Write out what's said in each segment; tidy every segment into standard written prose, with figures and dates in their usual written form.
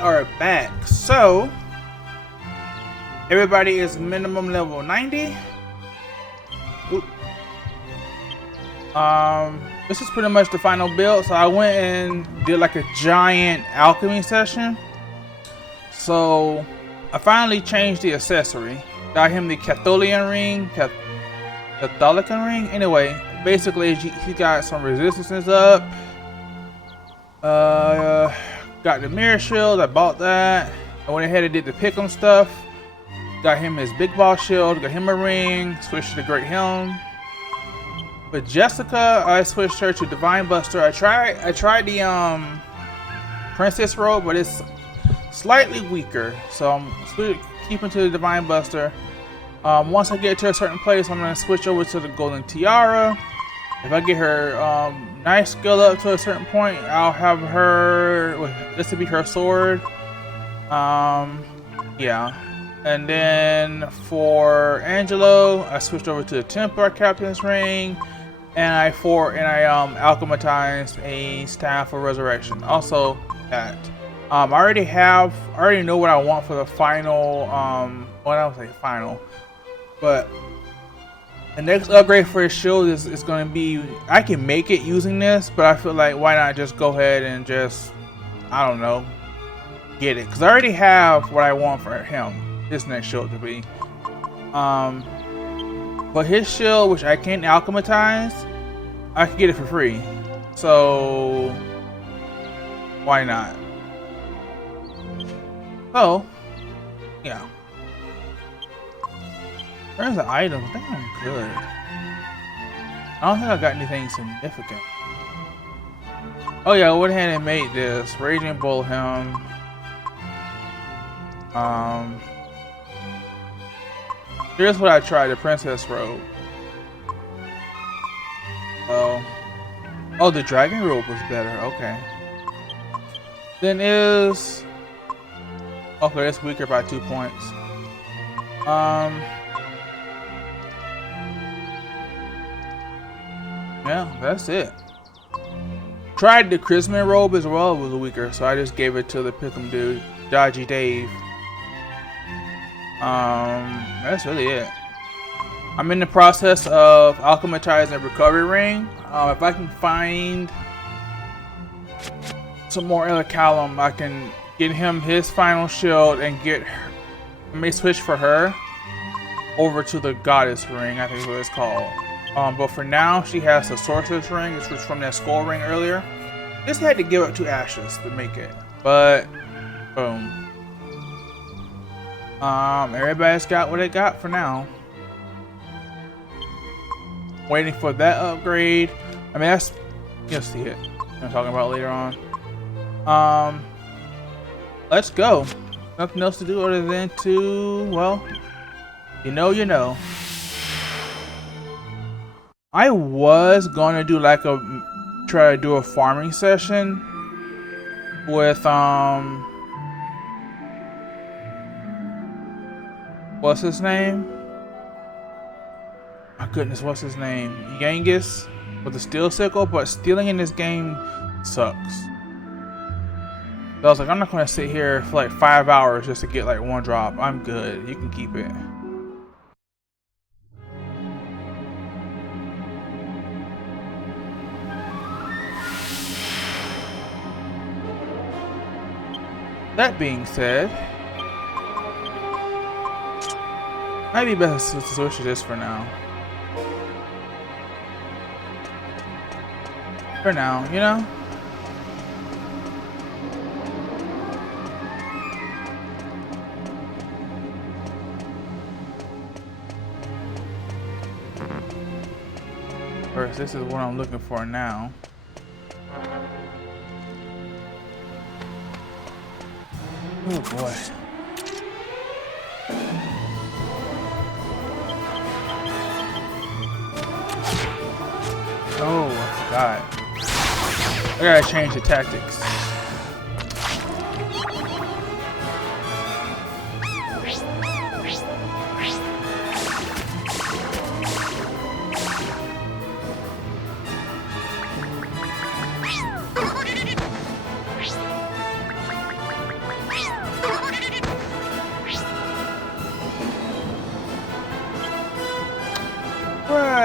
are back. So everybody is minimum level 90. Oop. This is pretty much the final build. So I went and did like a giant alchemy session. So I finally changed the accessory. Got him the Catholican ring. Catholican ring. Anyway, basically he got some resistances up. Got the mirror shield. I bought that. I went ahead and did the pick'em stuff. Got him his big ball shield. Got him a ring. Switched to the great helm. With Jessica, I switched her to Divine Buster. I tried the princess robe, but it's slightly weaker, so I'm keeping to the Divine Buster. Once I get to a certain place, I'm gonna switch over to the Golden Tiara. If I get her nice skill up to a certain point, I'll have her. This will be her sword. Yeah. And then for Angelo, I switched over to the Templar Captain's ring, and I alchematized a staff of resurrection. Also that. I already know what I want for the final. Well, I don't say final, but the next upgrade for his shield is going to be. I can make it using this, but I feel like why not just go ahead and just, I don't know, get it, because I already have what I want for him. This next shield to be. But his shield, which I can't alchematize, I can get it for free. So why not? Oh, yeah. Where's the items? I think I'm good. I don't think I got anything significant. Oh yeah, I went ahead and made this Raging Bull Helm. Here's what I tried: the princess robe. Oh, the dragon robe was better. Okay. Then is. Okay, it's weaker by 2 points. Yeah, that's it. Tried the Christmas robe as well, it was weaker, so I just gave it to the pick'em dude, Dodgy Dave. That's really it. I'm in the process of alchematizing recovery ring. If I can find some more Elacalum, I can get him his final shield and I may switch for her over to the goddess ring, I think is what it's called. But for now, she has the sorceress ring, which was from that skull ring earlier. Just had to give up 2 ashes to make it, but boom. Everybody's got what they got for now. Waiting for that upgrade. I mean, you'll see it. I'm talking about later on. Let's go. Nothing else to do other than to, well, you know. I was gonna do like try to do a farming session with what's his name? My goodness, what's his name? Yangus with the steel sickle, but stealing in this game sucks. So I was like, I'm not gonna sit here for like 5 hours just to get like 1 drop. I'm good. You can keep it. That being said, might be best to switch to this for now. For now, you know? First, this is what I'm looking for now. Oh boy. Oh, I forgot. I gotta change the tactics.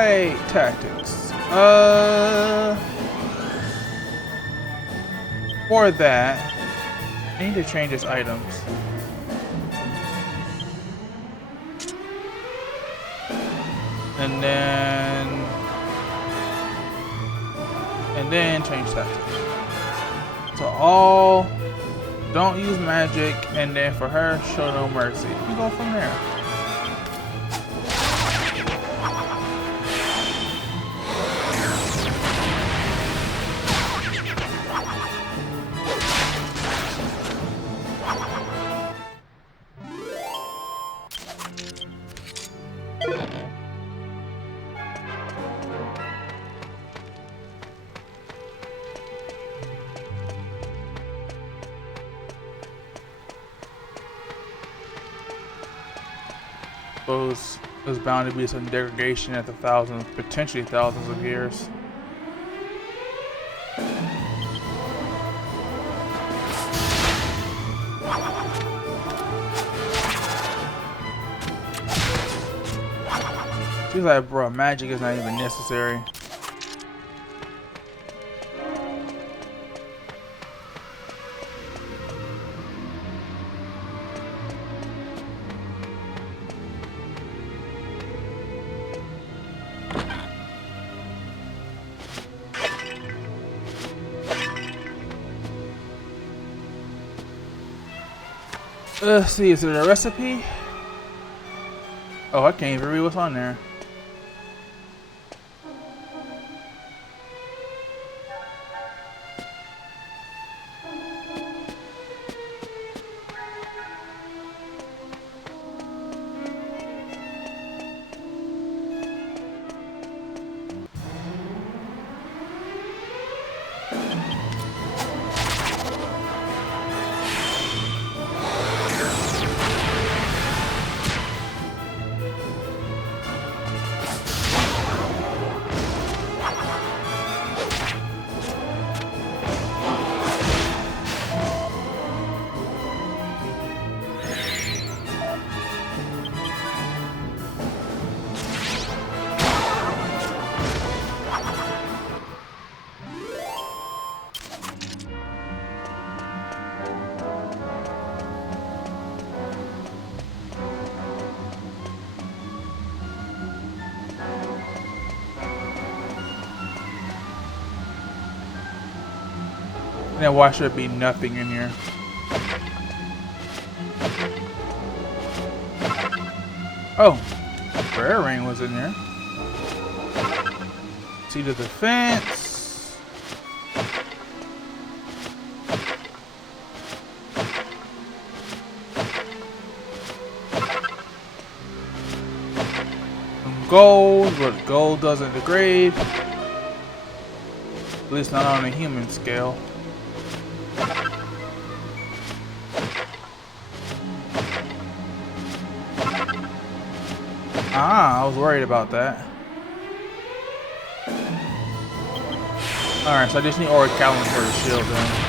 right, tactics. For that, I need to change his items. And then change tactics. So all, don't use magic, and then for her, show no mercy. You go from there. Suppose there's bound to be some degradation at the thousands, potentially thousands of years. She's like, bro, magic is not even necessary. Let's see, is it a recipe? Oh, I can't even read what's on there. And then why should there be nothing in here? Oh, prayer ring was in here. See the defense. Some gold, but gold doesn't degrade. At least not on a human scale. Ah, I was worried about that. Alright, so I just need Auric Callan for the shield then.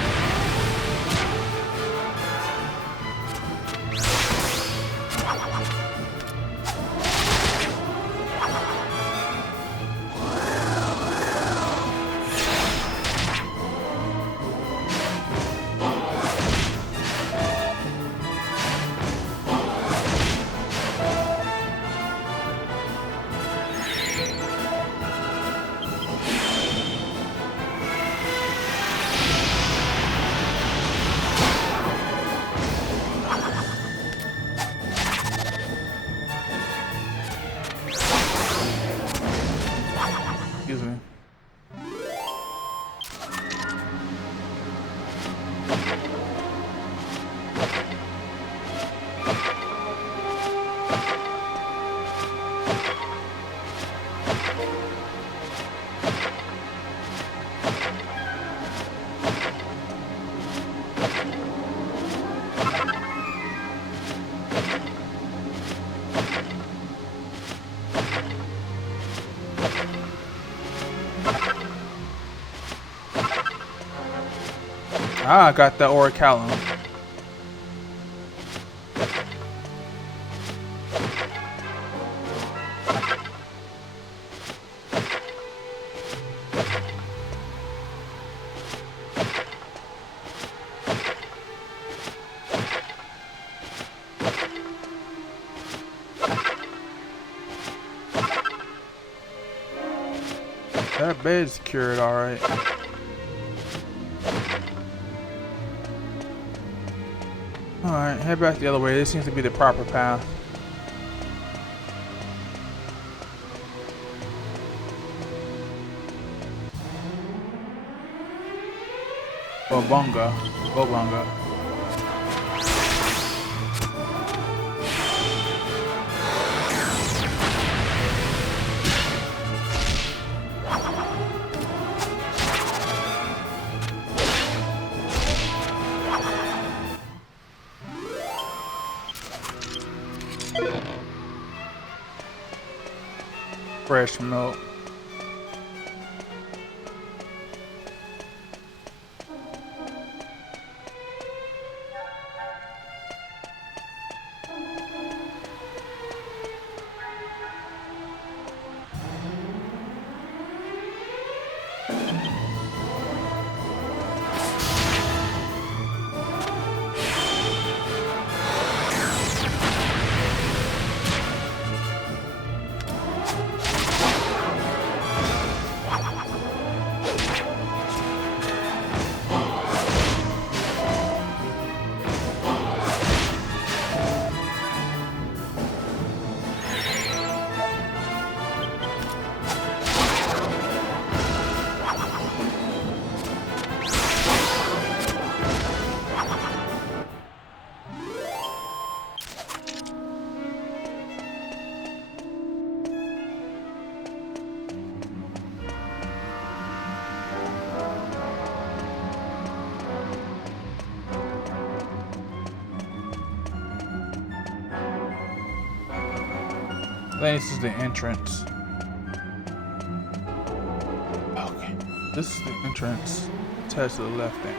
Excuse me. Ah, I got the Auric Callan. that bed's secured, alright. Alright, head back the other way. This seems to be the proper path. Bobonga. Bobonga. Fresh milk. I think this is the entrance. Okay, this is the entrance. Touch to the left then.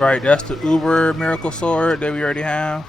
Right, that's the Uber Miracle Sword that we already have.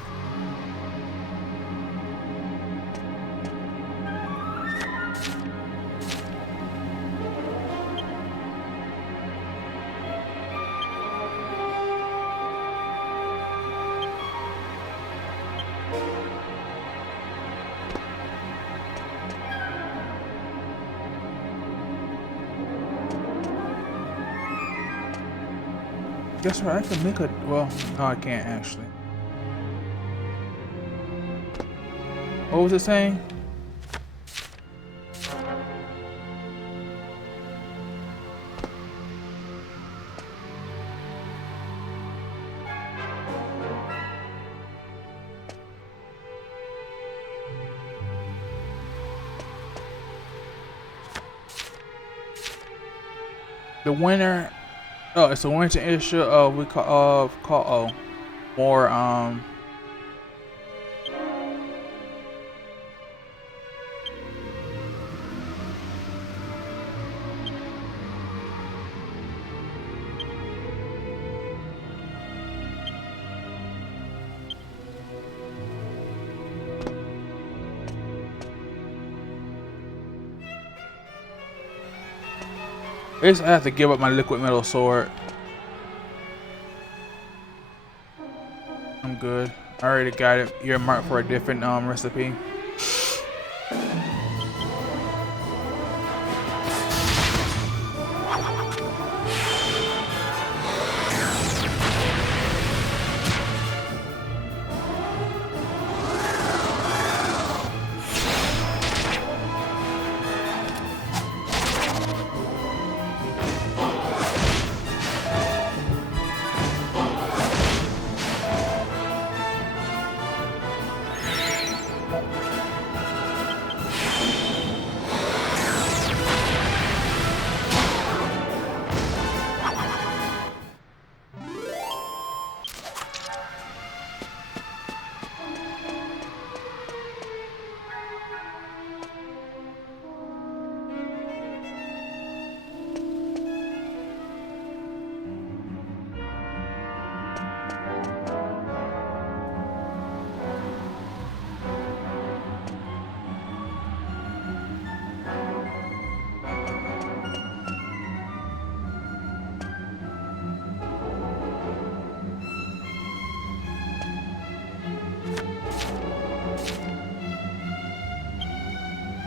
Guess what? I can make a. Well, no, I can't actually. What was it saying? The winner. Oh, it's a winter issue. Oh, we call more I guess I have to give up my liquid metal sword. I'm good. I already got it earmarked for a different recipe.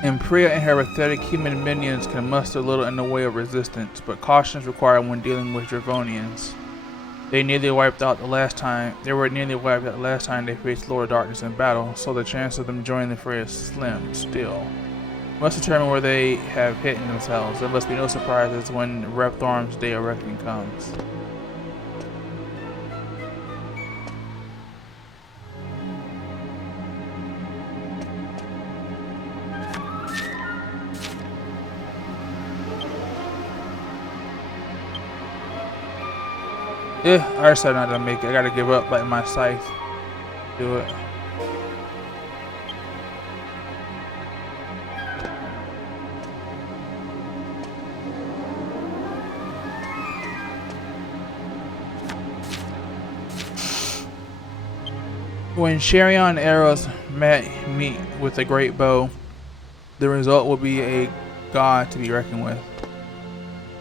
Impria and her pathetic human minions can muster little in the way of resistance, but caution is required when dealing with Dravonians. They were nearly wiped out the last time they faced Lord of Darkness in battle, so the chance of them joining the fray is slim still. We must determine where they have hidden themselves. There must be no surprises when Rapthornius' day of reckoning comes. Yeah, I already said not to make it. I gotta give up letting my scythe do it. When Charion arrows meet with a great bow, the result will be a god to be reckoned with.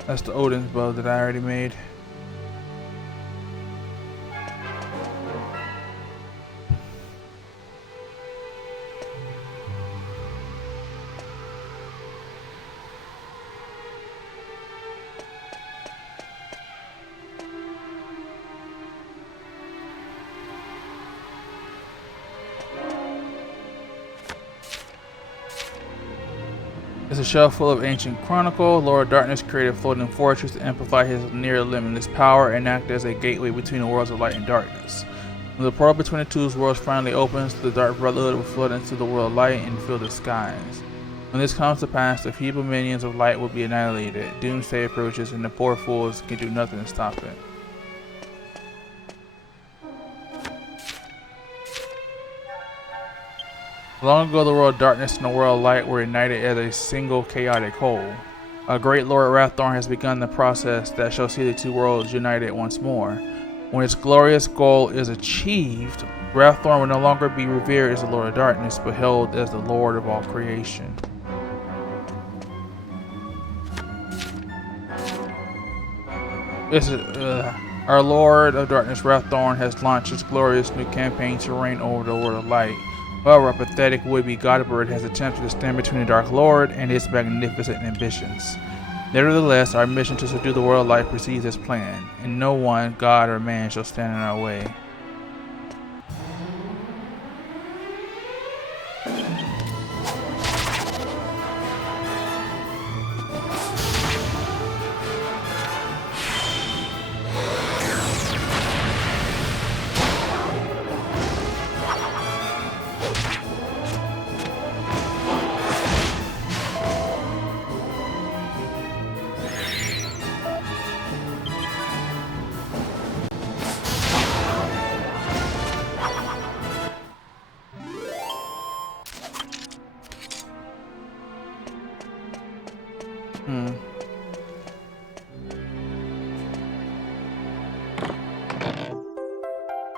That's the Odin's bow that I already made. It's a shelf full of ancient chronicle. Lord Darkness created a floating fortress to amplify his near limitless power and act as a gateway between the worlds of light and darkness. When the portal between the two worlds finally opens, the Dark Brotherhood will flood into the world of light and fill the skies. When this comes to pass, the feeble minions of light will be annihilated. Doomsday approaches, and the poor fools can do nothing to stop it. Long ago, the world of darkness and the world of light were united as a single chaotic whole. A great Lord Rapthorn has begun the process that shall see the two worlds united once more. When its glorious goal is achieved, Rapthorn will no longer be revered as the Lord of Darkness, but held as the Lord of all creation. Our Lord of Darkness, Rapthorn, has launched his glorious new campaign to reign over the world of light. However, a pathetic would-be Godbird has attempted to stand between the Dark Lord and his magnificent ambitions. Nevertheless, our mission to subdue the world of light proceeds as planned, and no one, God or man, shall stand in our way.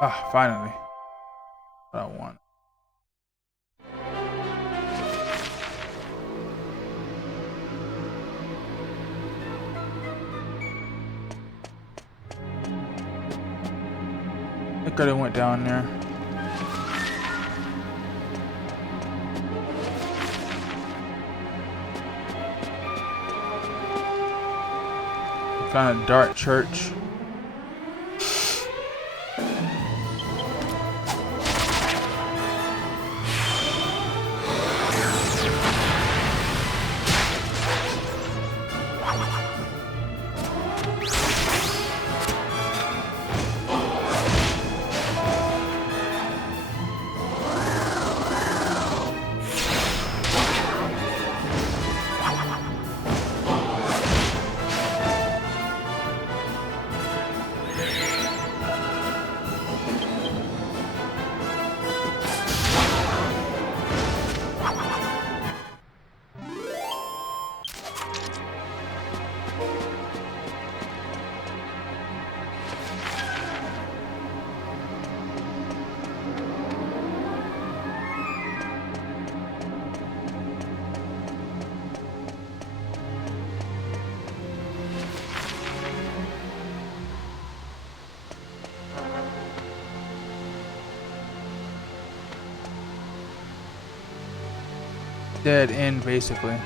Ah, finally. What I want. I could have went down there. Kind of dark church. dead end basically.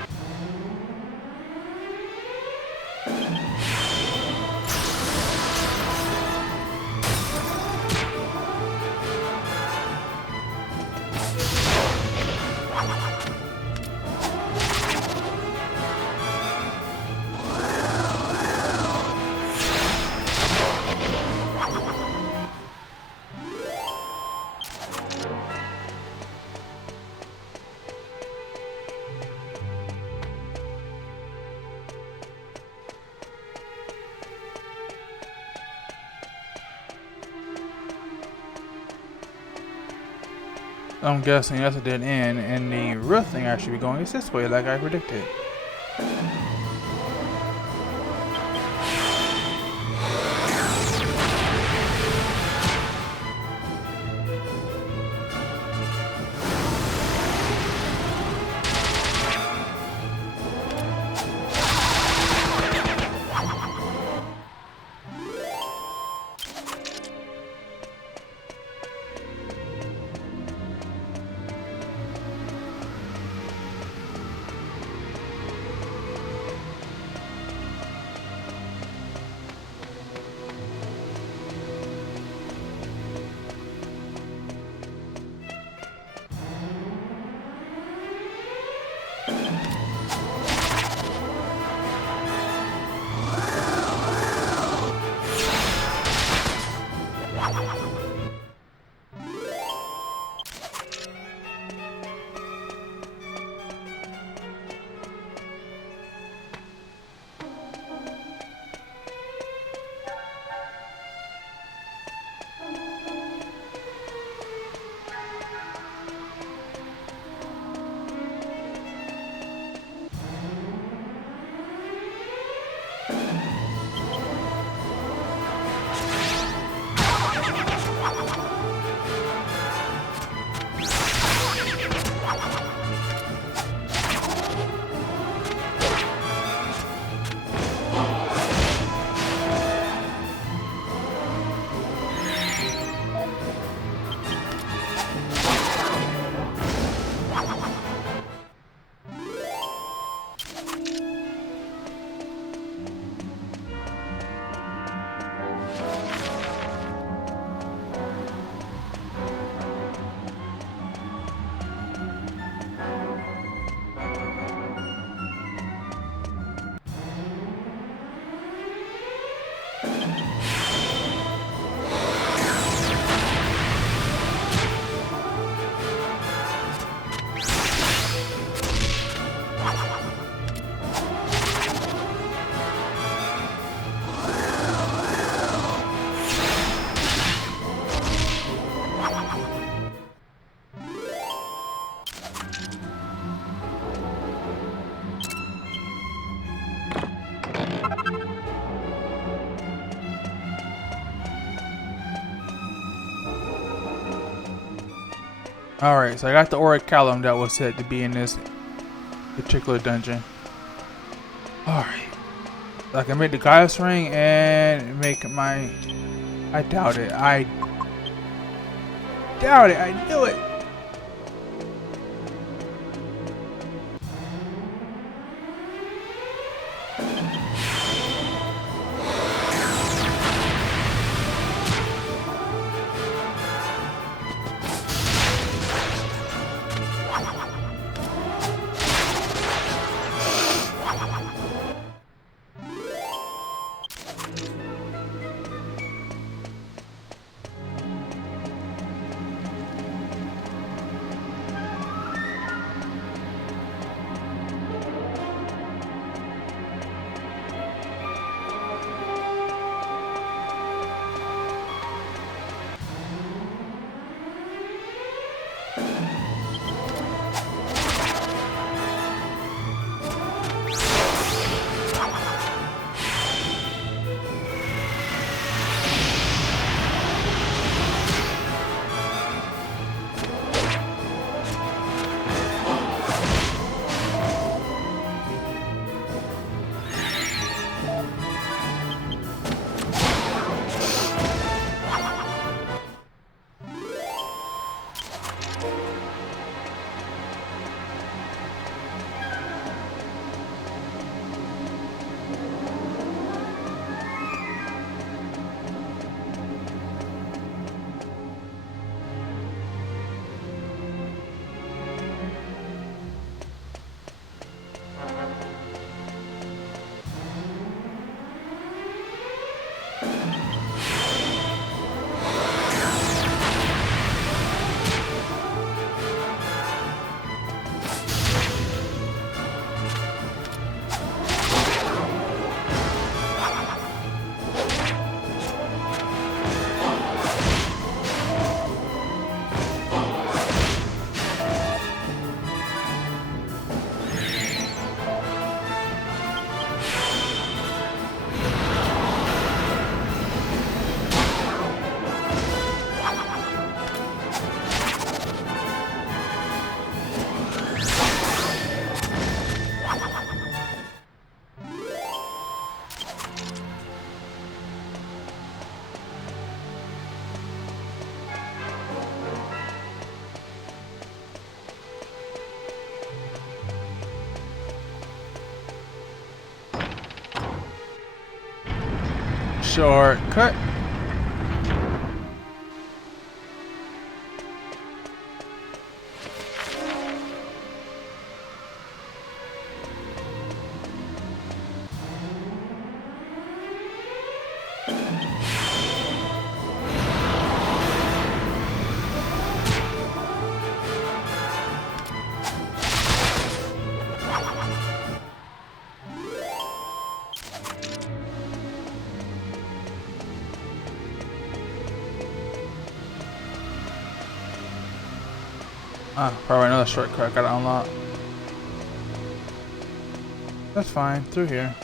I'm guessing that's a dead end, and the real thing I should be going is this way, like I predicted. Alright, so I got the Orichalum that was said to be in this particular dungeon. Alright. So I can make the Gaius ring and make my... I doubt it. I doubt it. I knew it. Shortcut. Probably another shortcut I gotta unlock. That's fine, through here.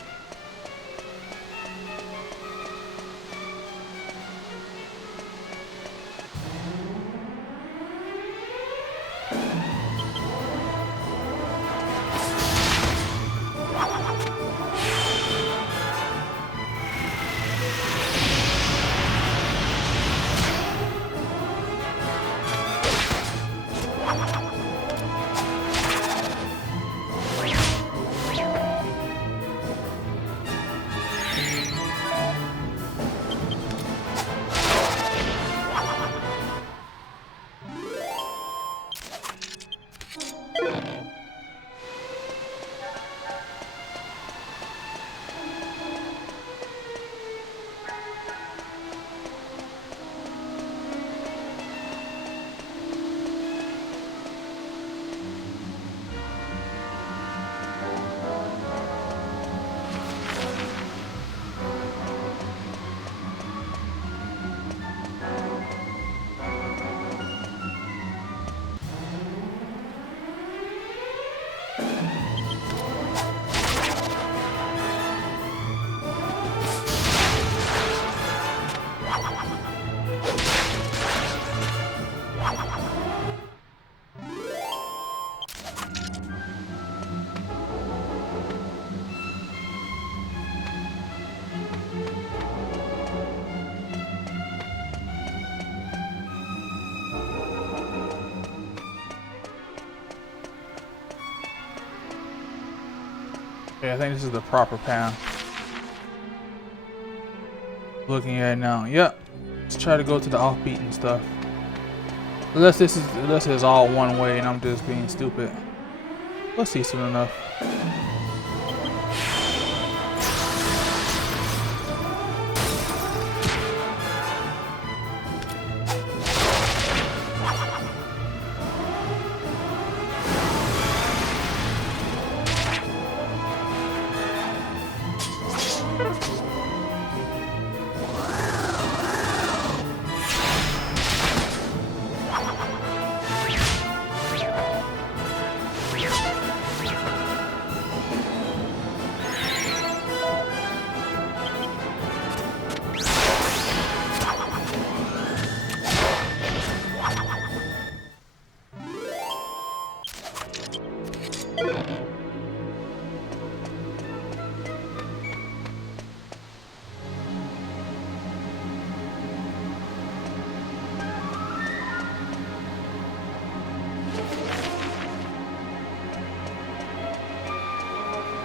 Okay, I think this is the proper path. Looking at it now. Yep. Let's try to go to the offbeat and stuff. Unless this is all one way and I'm just being stupid. Let's see soon enough.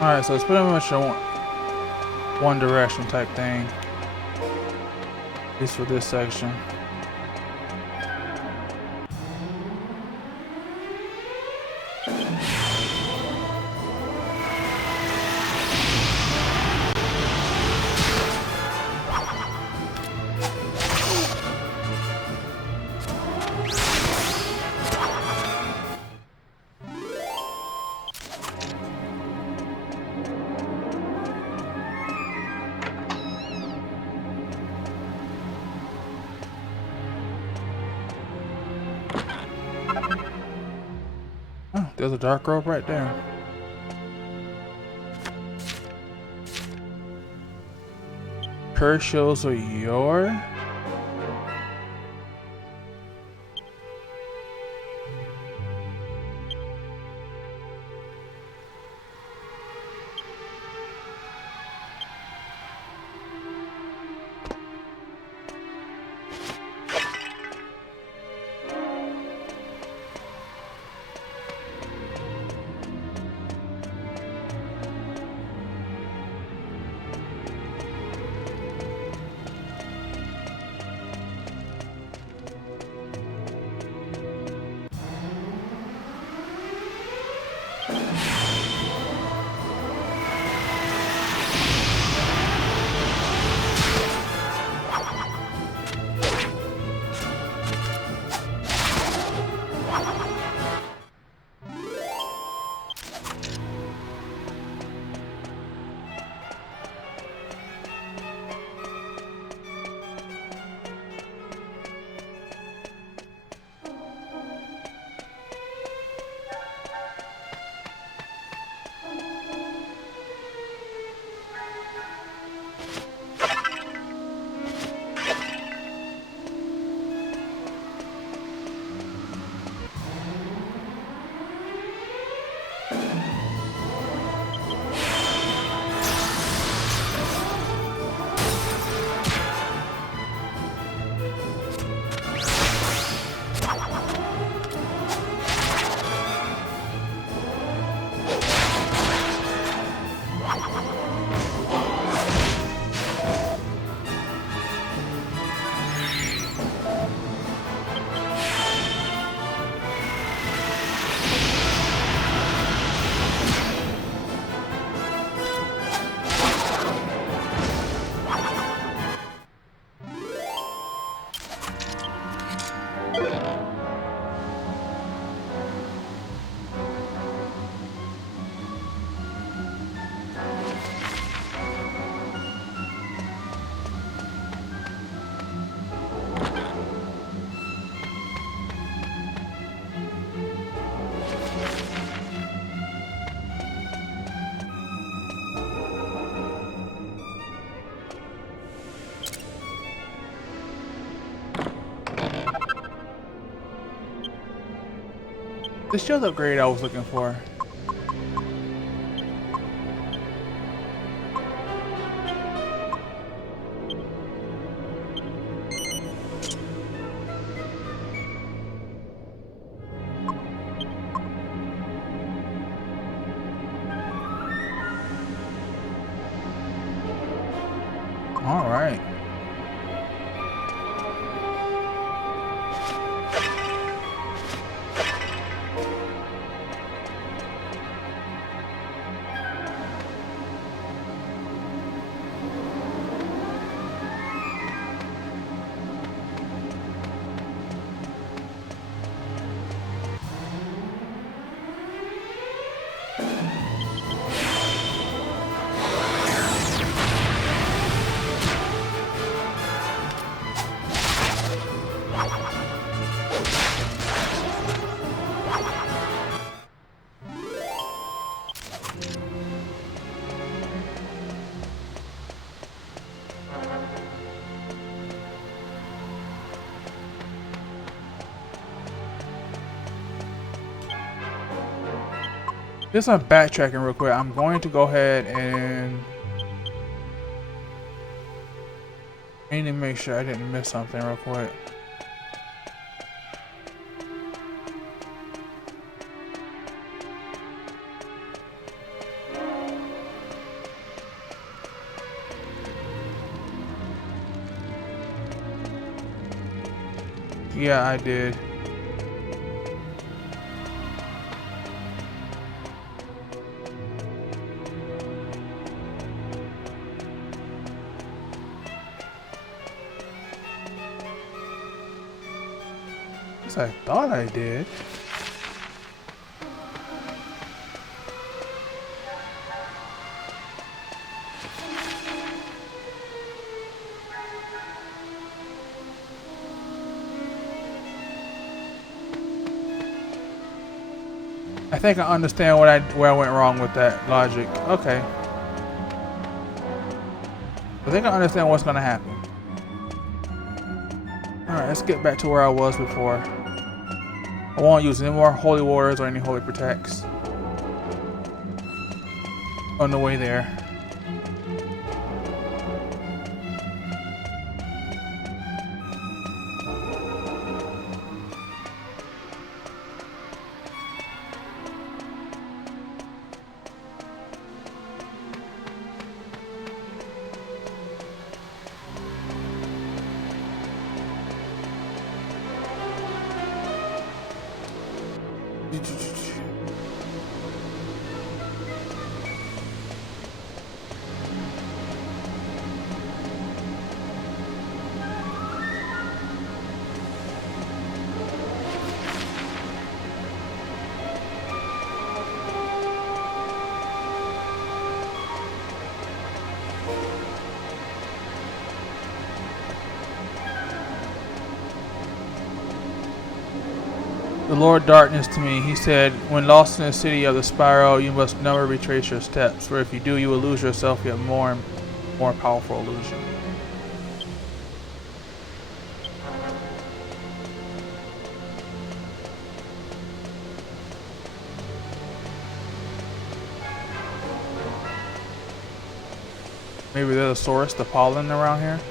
Alright, so it's pretty much a one direction type thing. At least for this section. Oh, there's a dark robe right there. Herschels are your? The shield upgrade I was looking for. All right. Just on backtracking real quick, I'm going to go ahead and I need to make sure I didn't miss something real quick. Yeah, I did. I thought I did. I think I understand where I went wrong with that logic. Okay. I think I understand what's gonna happen. Alright, let's get back to where I was before. I won't use any more holy waters or any holy protects on the way there. The Lord darkness to me, he said, when lost in the city of the spiral, you must never retrace your steps, for if you do, you will lose yourself yet more and more powerful illusion. Maybe there's a source, the pollen around here?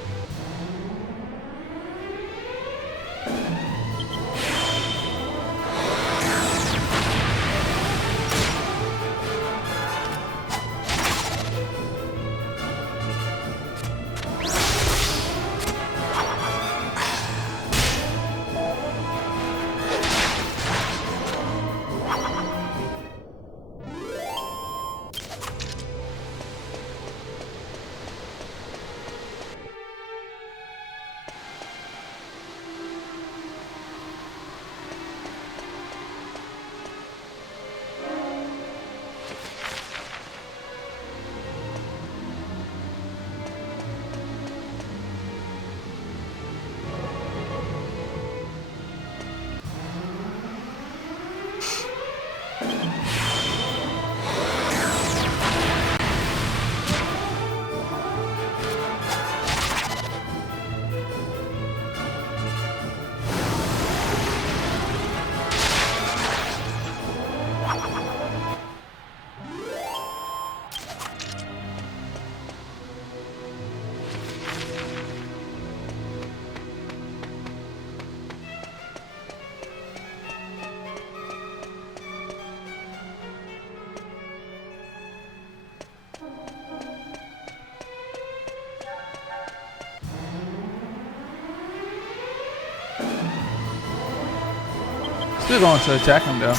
Still going to attack him though.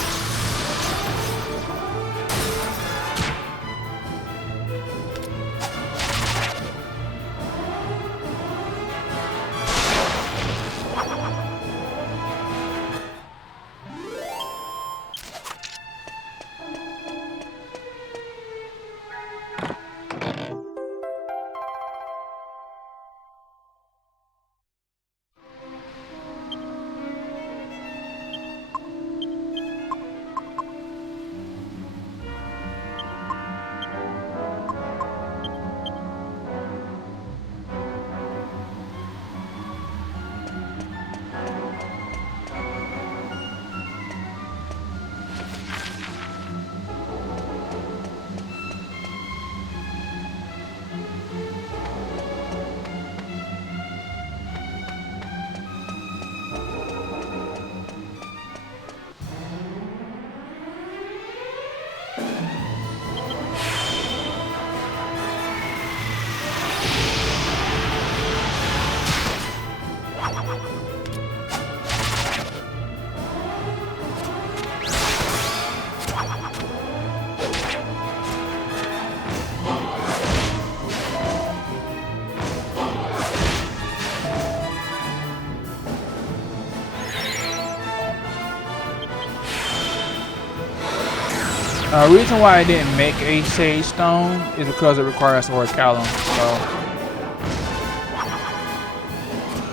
Reason why I didn't make a Sage Stone is because it requires a Callum. So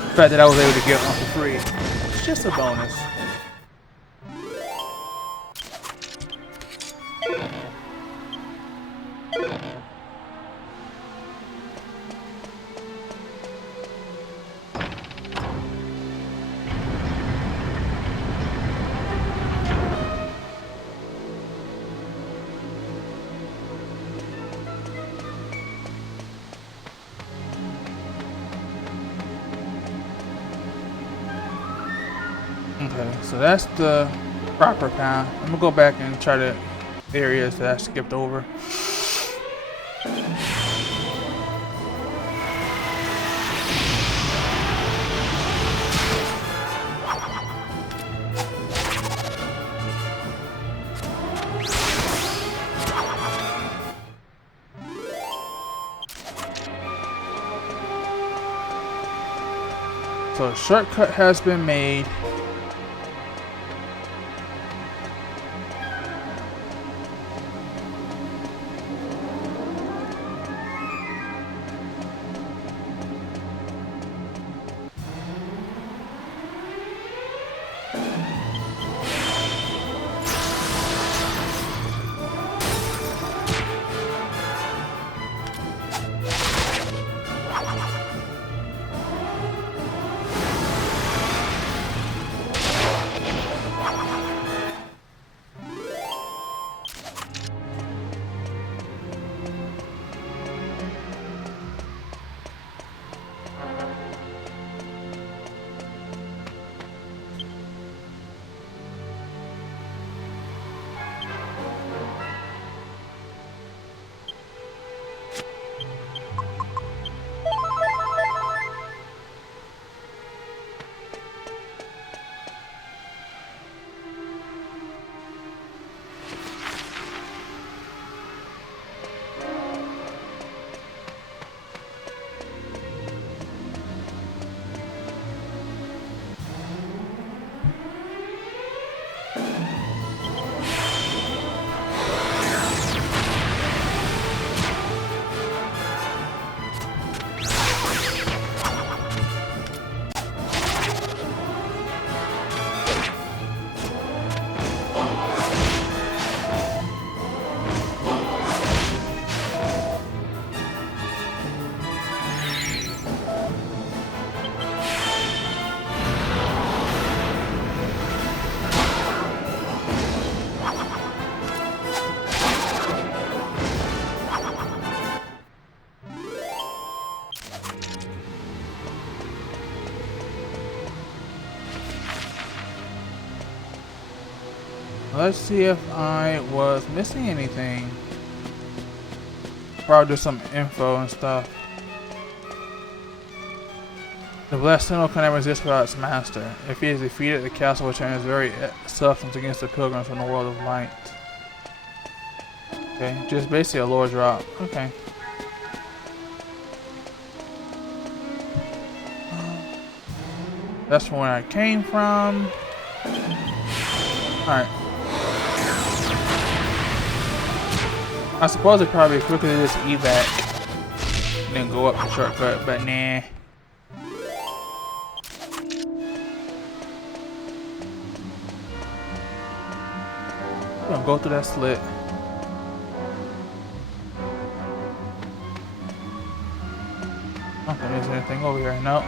the fact that I was able to get one for free, it's just a bonus. Okay, so that's the proper path. I'm gonna go back and try the areas that I skipped over. So a shortcut has been made. Let's see if I was missing anything. Probably just some info and stuff. The Blessed Sentinel can never resist without its master. If he is defeated, the castle will turn its very substance against the pilgrims from the world of light. Okay, just basically a lore drop. Okay. That's from where I came from. Alright. I suppose it probably quickly just evac and then go up the shortcut, but nah. I'm gonna go through that slit. I don't think there's anything over here. Nope.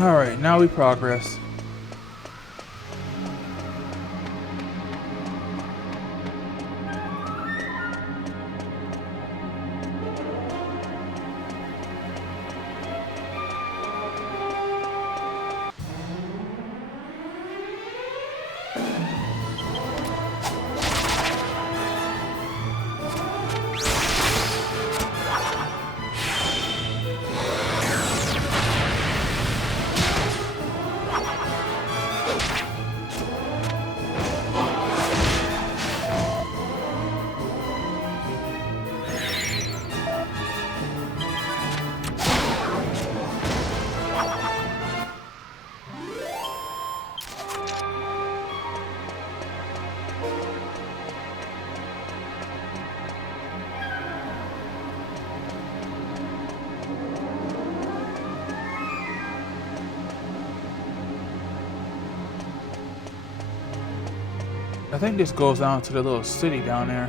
Alright, now we progress. I think this goes down to the little city down there.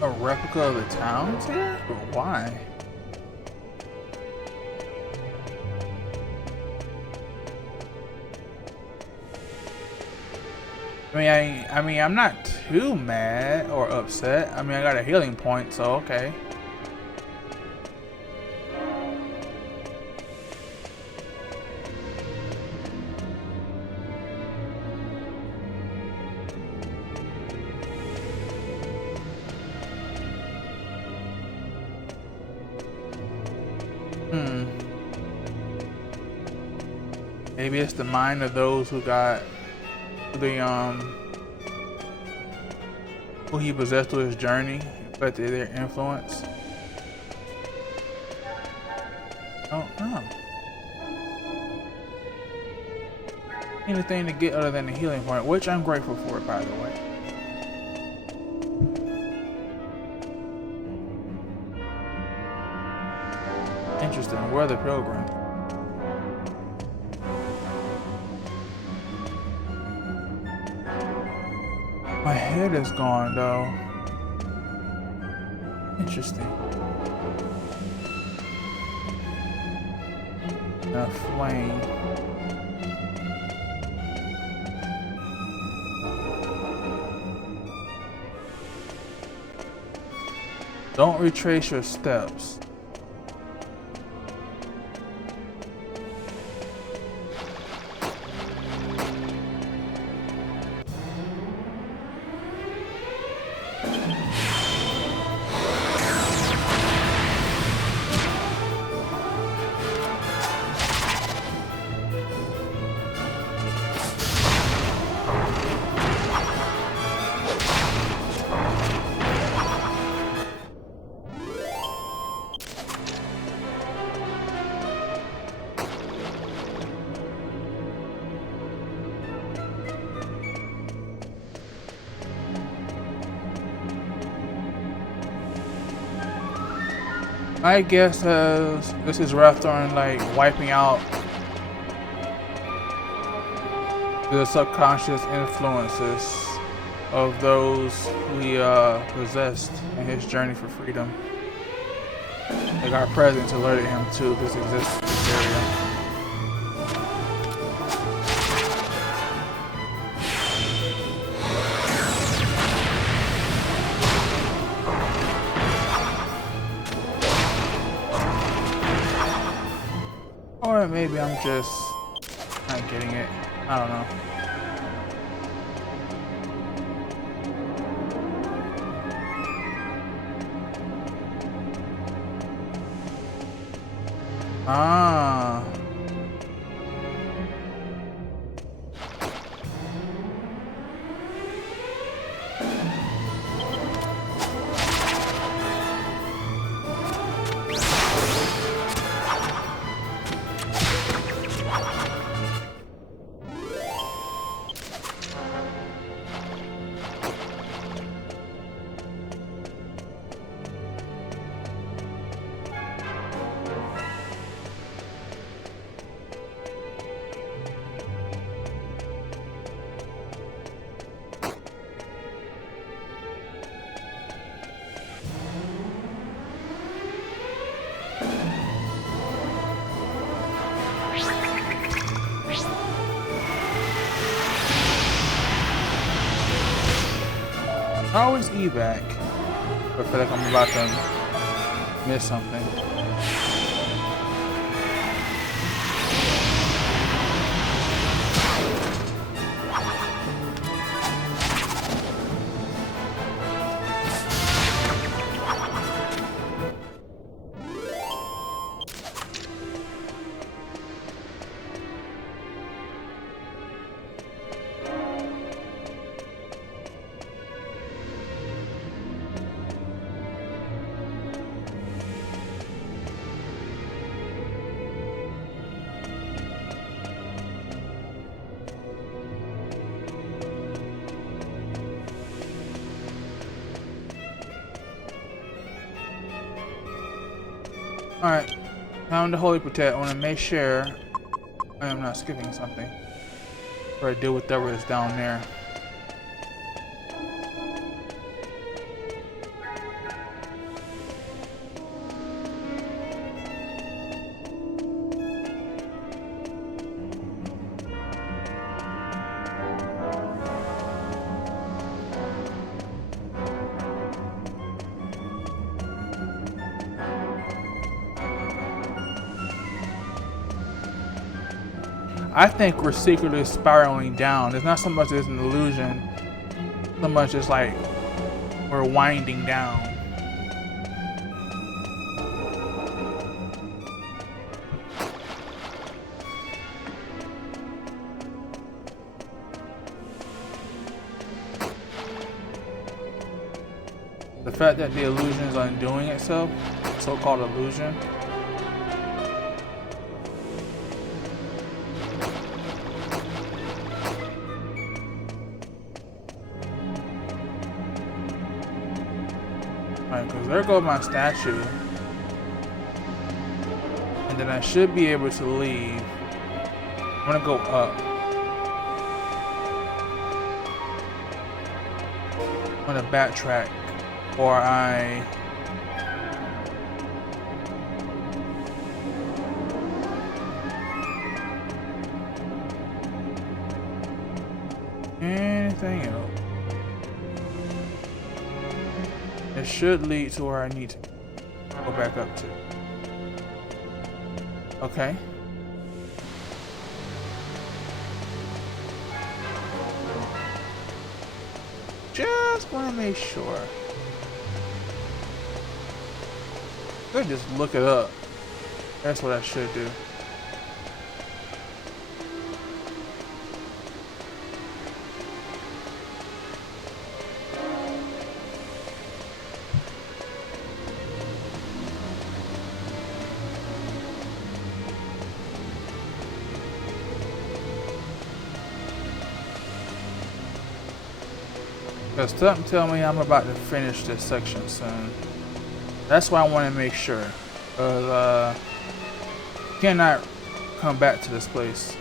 A replica of the towns here? But why? I mean, I'm not too mad or upset. I mean, I got a healing point, so okay. Maybe it's the mind of those who got the who he possessed through his journey, affected their influence. Oh no. Anything to get other than the healing point, which I'm grateful for, by the way. Interesting. We're the pilgrim. My head is gone though. Interesting. A flame. Don't retrace your steps. My guess is this is Rapthorn like wiping out the subconscious influences of those we possessed in his journey for freedom. Like our presence alerted him to this existence in this area. Or maybe I'm just not getting it. I don't know. Ah. I always evac, but I feel like I'm about to miss something. Alright, found the Holy Protect. I want to make sure I am not skipping something. Or I deal with whatever is down there. I think we're secretly spiraling down. It's not so much as an illusion, so much as like we're winding down. The fact that the illusion is undoing itself, so-called illusion. Alright, because there goes my statue. And then I should be able to leave. I'm gonna go up. I'm gonna backtrack. Or I anything else. It should lead to where I need to go back up to. Okay. Just want to make sure. I could just look it up. That's what I should do. Because something tell me I'm about to finish this section soon. That's why I want to make sure. Because cannot come back to this place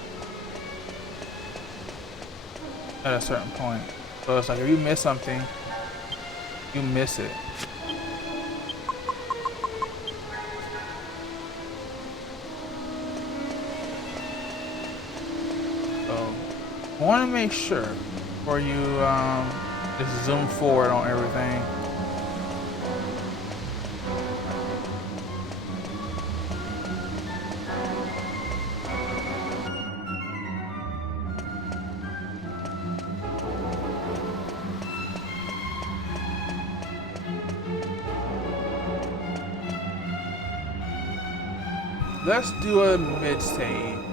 at a certain point. So it's like if you miss something, you miss it. So I want to make sure before you just zoom forward on everything. Let's do a mid-save.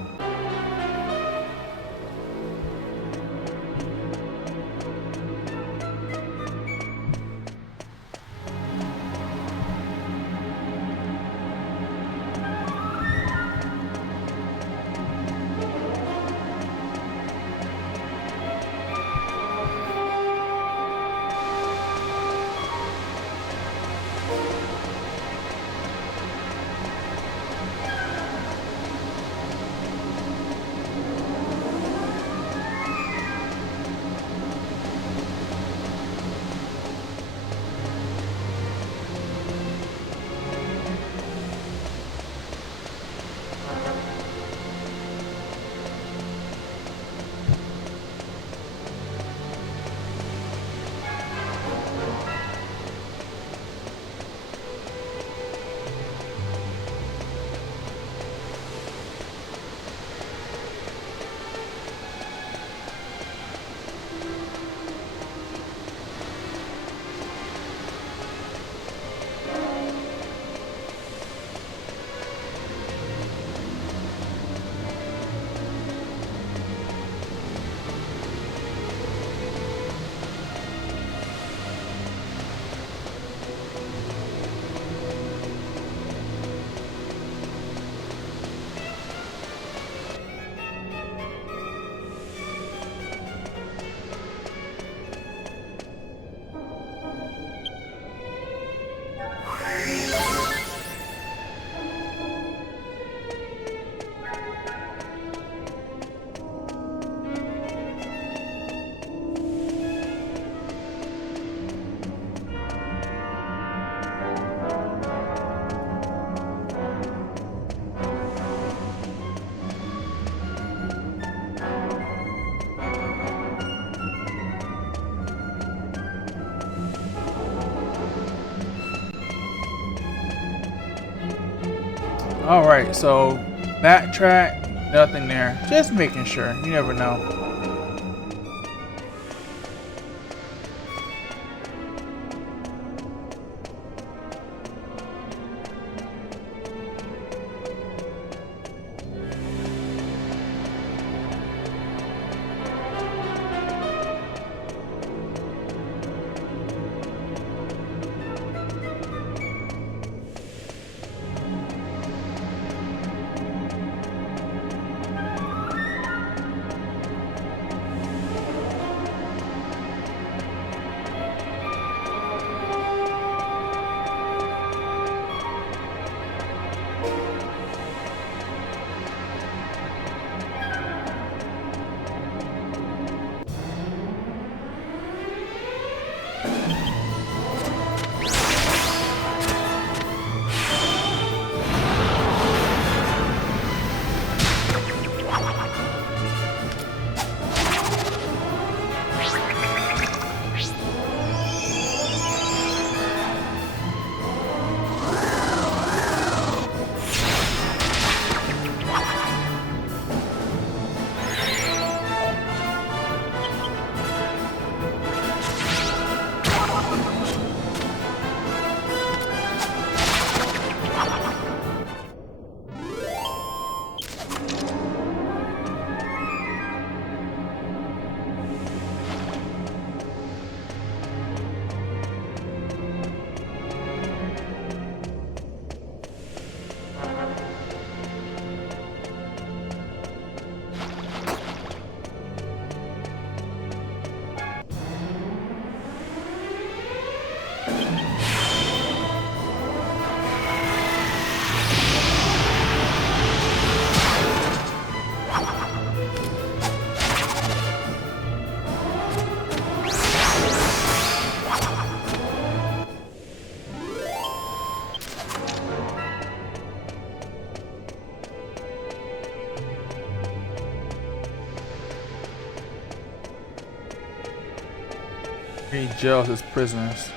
Alright, so backtrack, Nothing there. Just making sure. You never know. He jails his prisoners.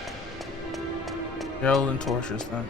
Jail and tortures them.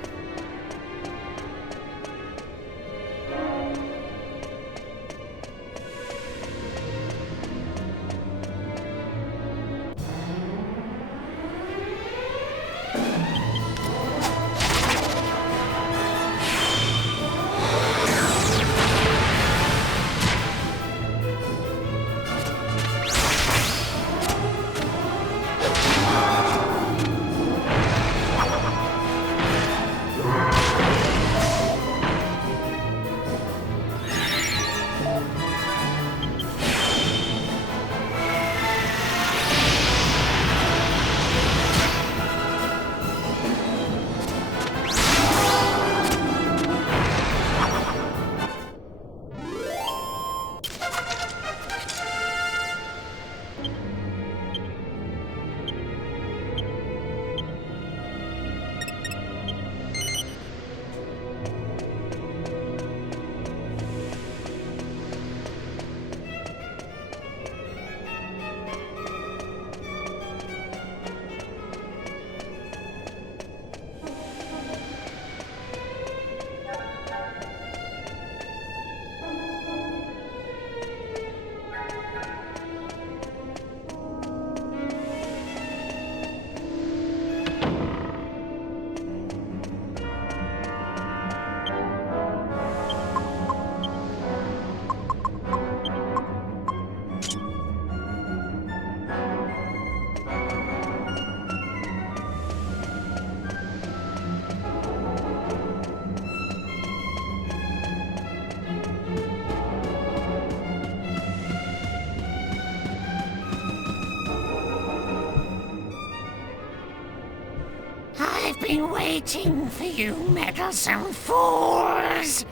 I've been waiting for you, meddlesome fools!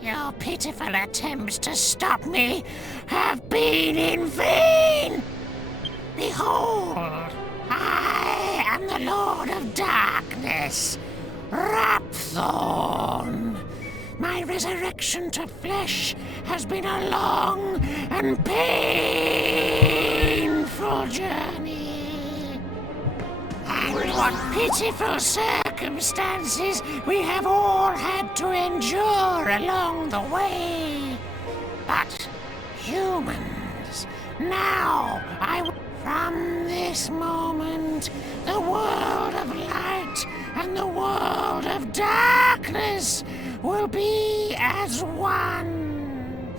Your pitiful attempts to stop me have been in vain! Behold, I am the Lord of Darkness, Rapthorn. My resurrection to flesh has been a long and painful journey. And what pitiful circumstances we have all had to endure along the way. But humans, now from this moment, the world of light and the world of darkness will be as one.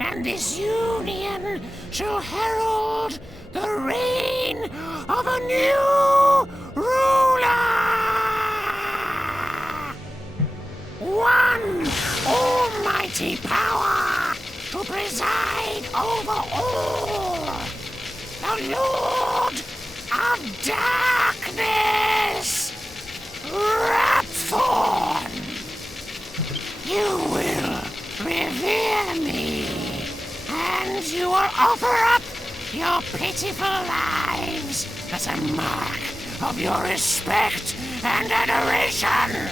And this union shall herald the reign of a new ruler! One almighty power to preside over all! The Lord of Darkness! Rapthorn! You will revere me, and you will offer up your pitiful lives as a mark of your respect and adoration!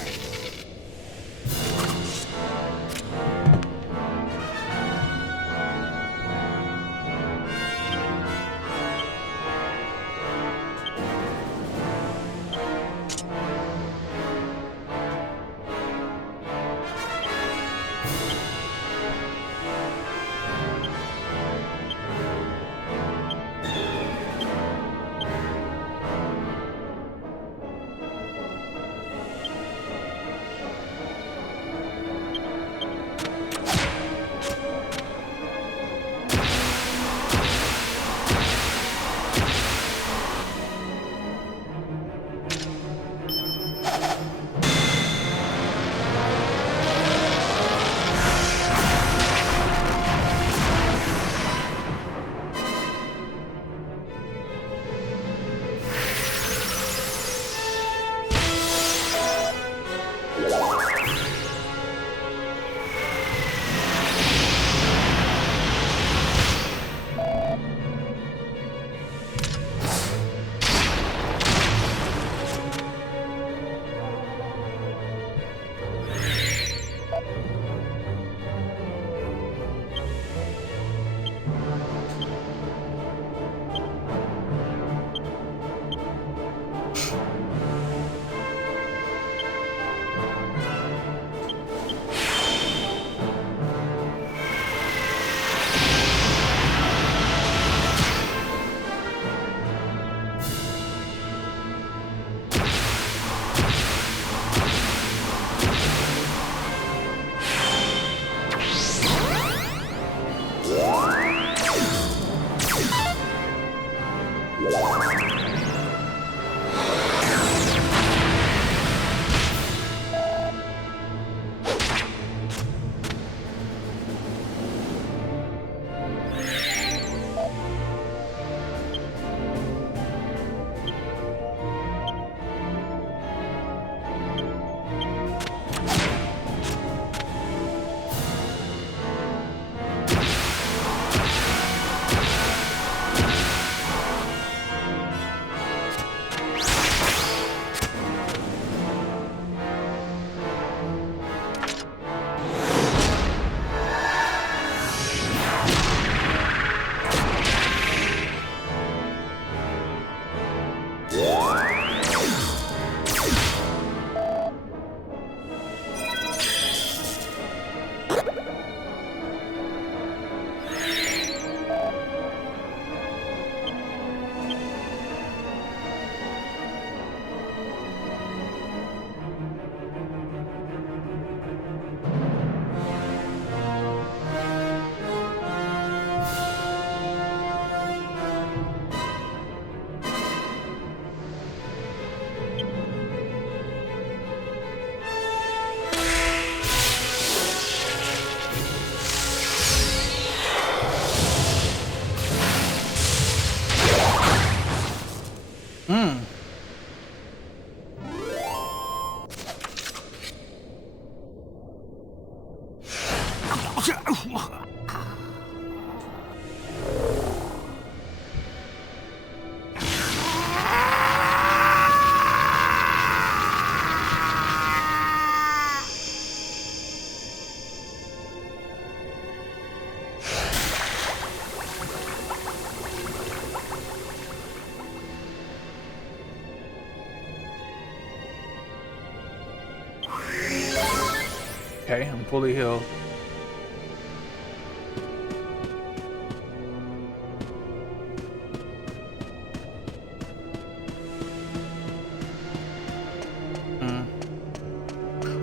Okay, I'm fully healed.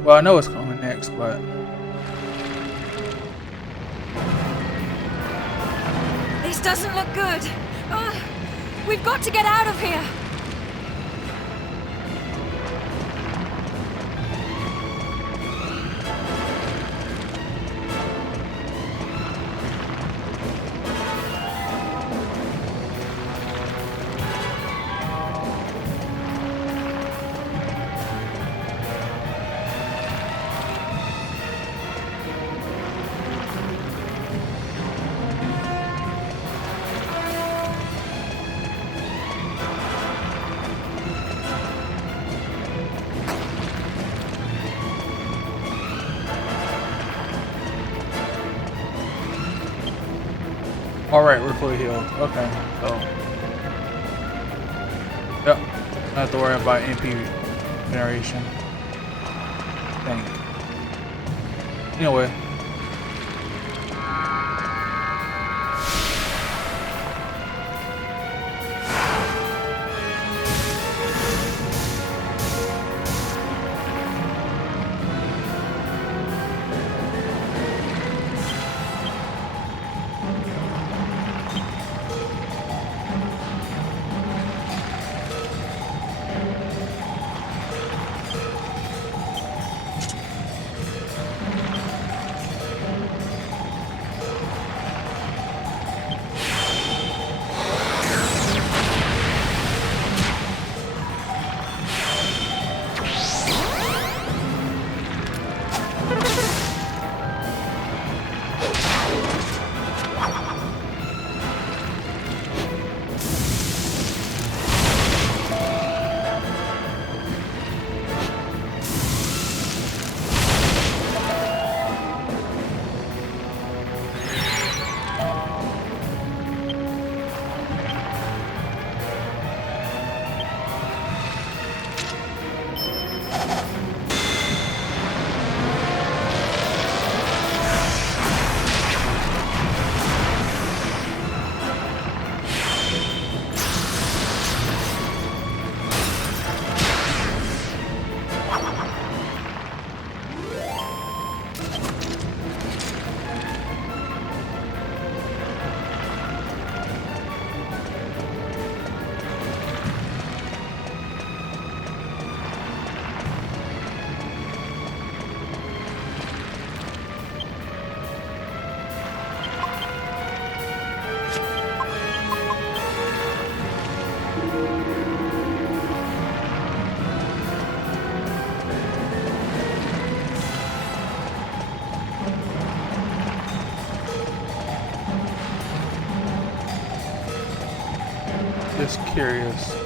Well, I know it's coming next, but This doesn't look good. We've got to get out of here. alright, we're fully healed. Okay, so yep. Don't have to worry about MP generation. Dang. Anyway. Just curious.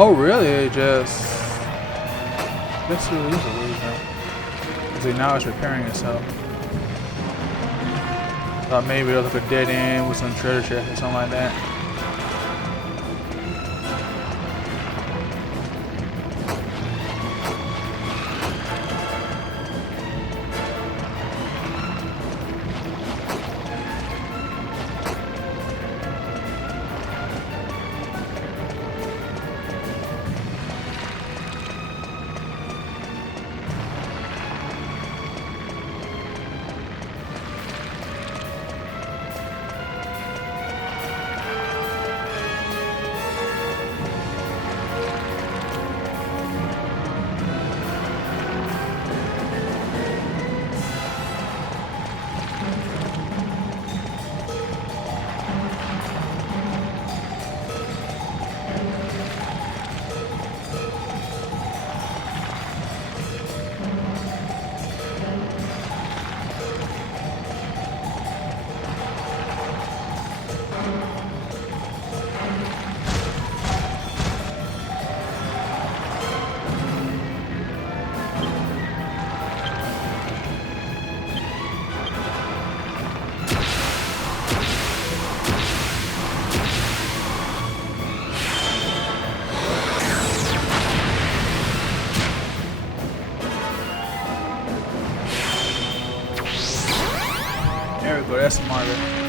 Oh really? It just this really is a illusion. See, now it's repairing itself. Thought maybe it was like a dead end with some treasure chest or something like that. There we go. That's smarter.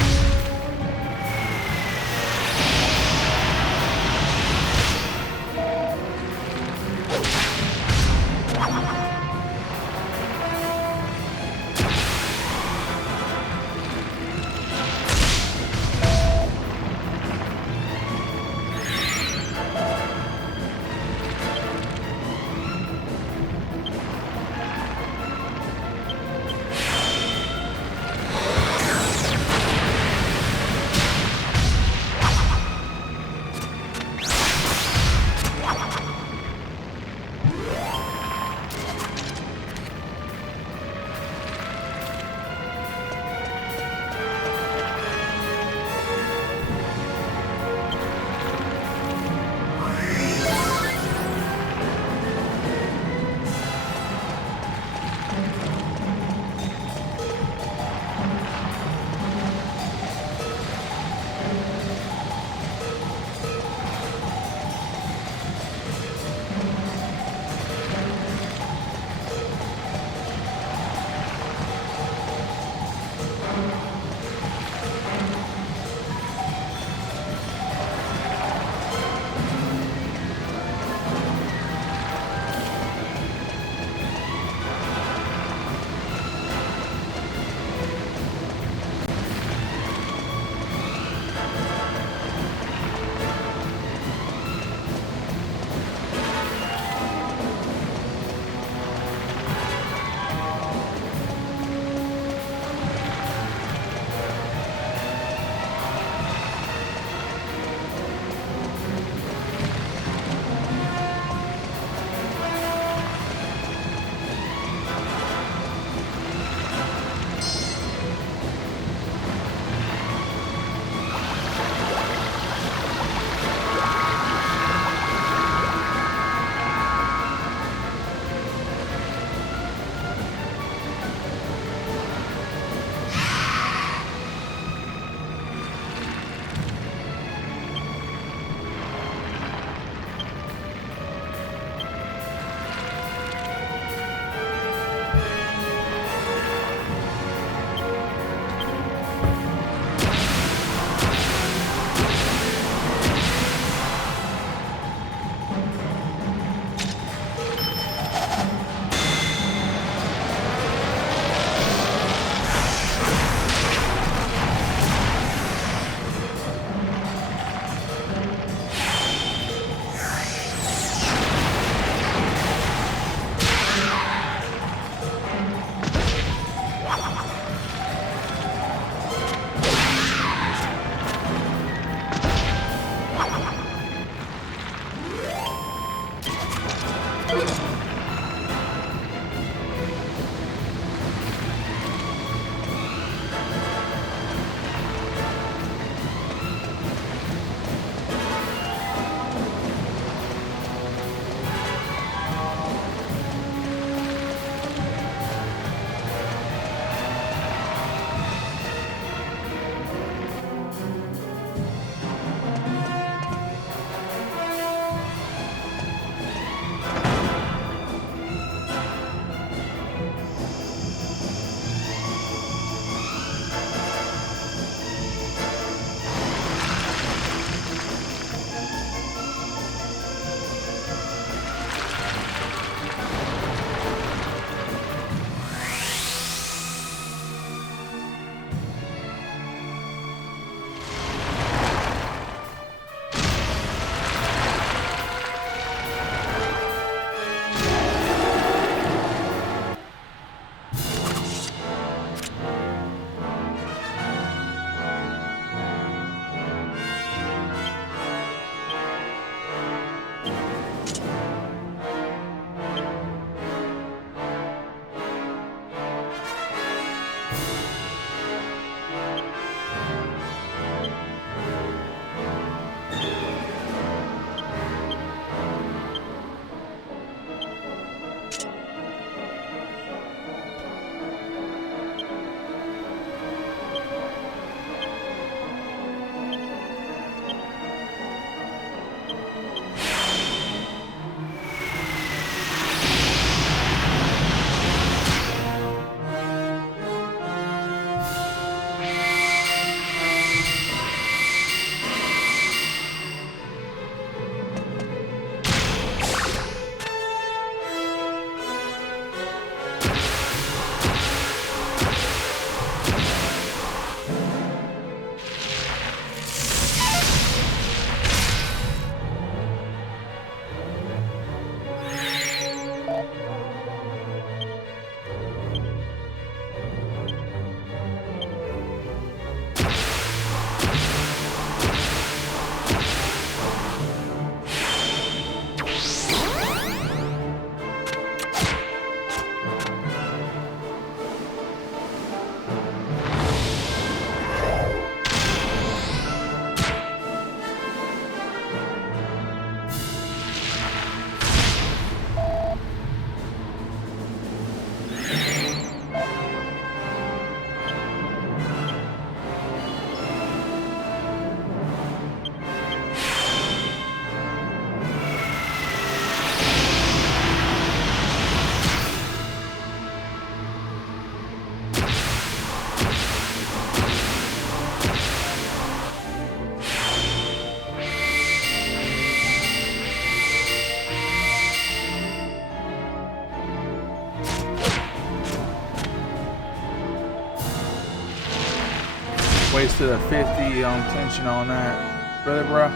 Wasted a 50 tension on that. Really, bro?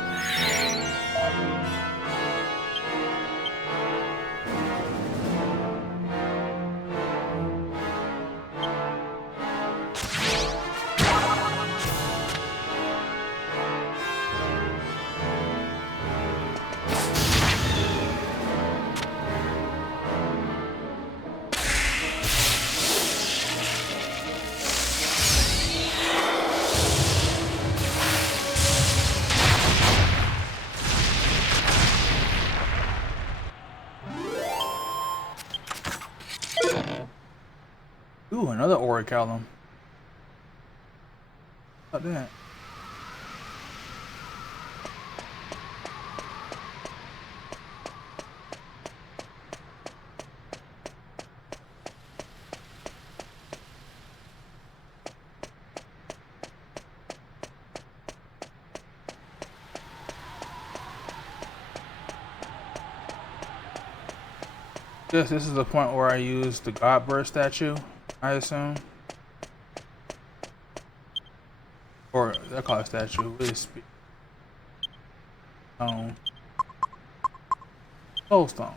Ooh, another orichalum. How about that? This is the point where I use the Godbird statue, I assume. Or I call it statue, really speak. Soulstone.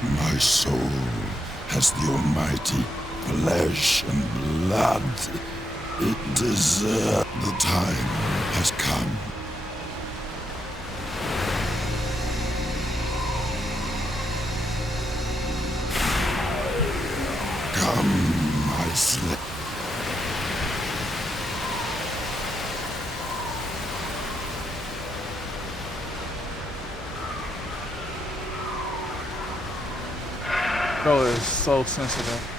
My soul has the almighty flesh and blood. It deserves. The time has come. Come, my slave. Bro is so sensitive.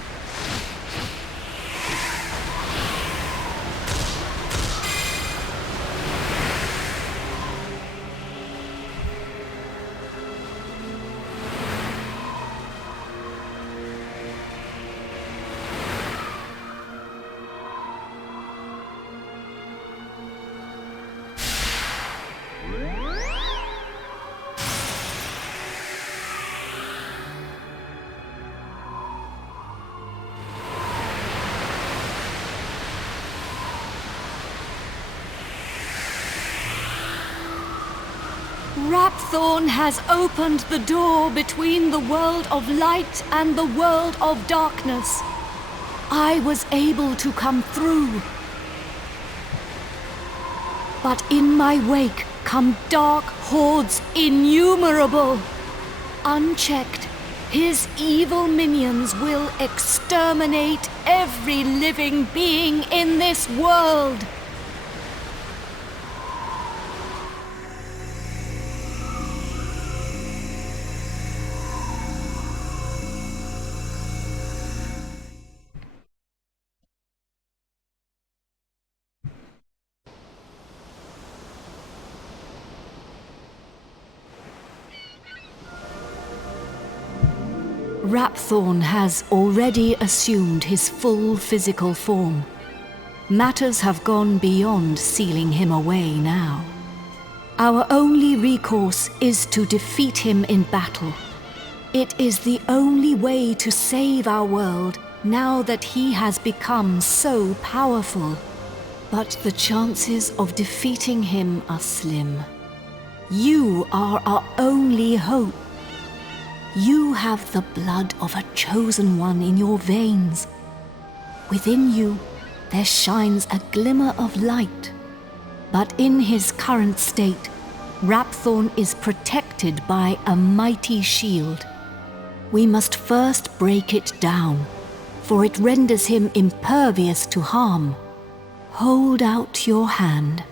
Rapthorn has opened the door between the world of light and the world of darkness. I was able to come through. But in my wake come dark hordes innumerable. Unchecked, his evil minions will exterminate every living being in this world. Rapthorn has already assumed his full physical form. Matters have gone beyond sealing him away now. Our only recourse is to defeat him in battle. It is the only way to save our world now that he has become so powerful. But the chances of defeating him are slim. You are our only hope. You have the blood of a chosen one in your veins. Within you, there shines a glimmer of light. But in his current state, Rapthorn is protected by a mighty shield. We must first break it down, for it renders him impervious to harm. Hold out your hand.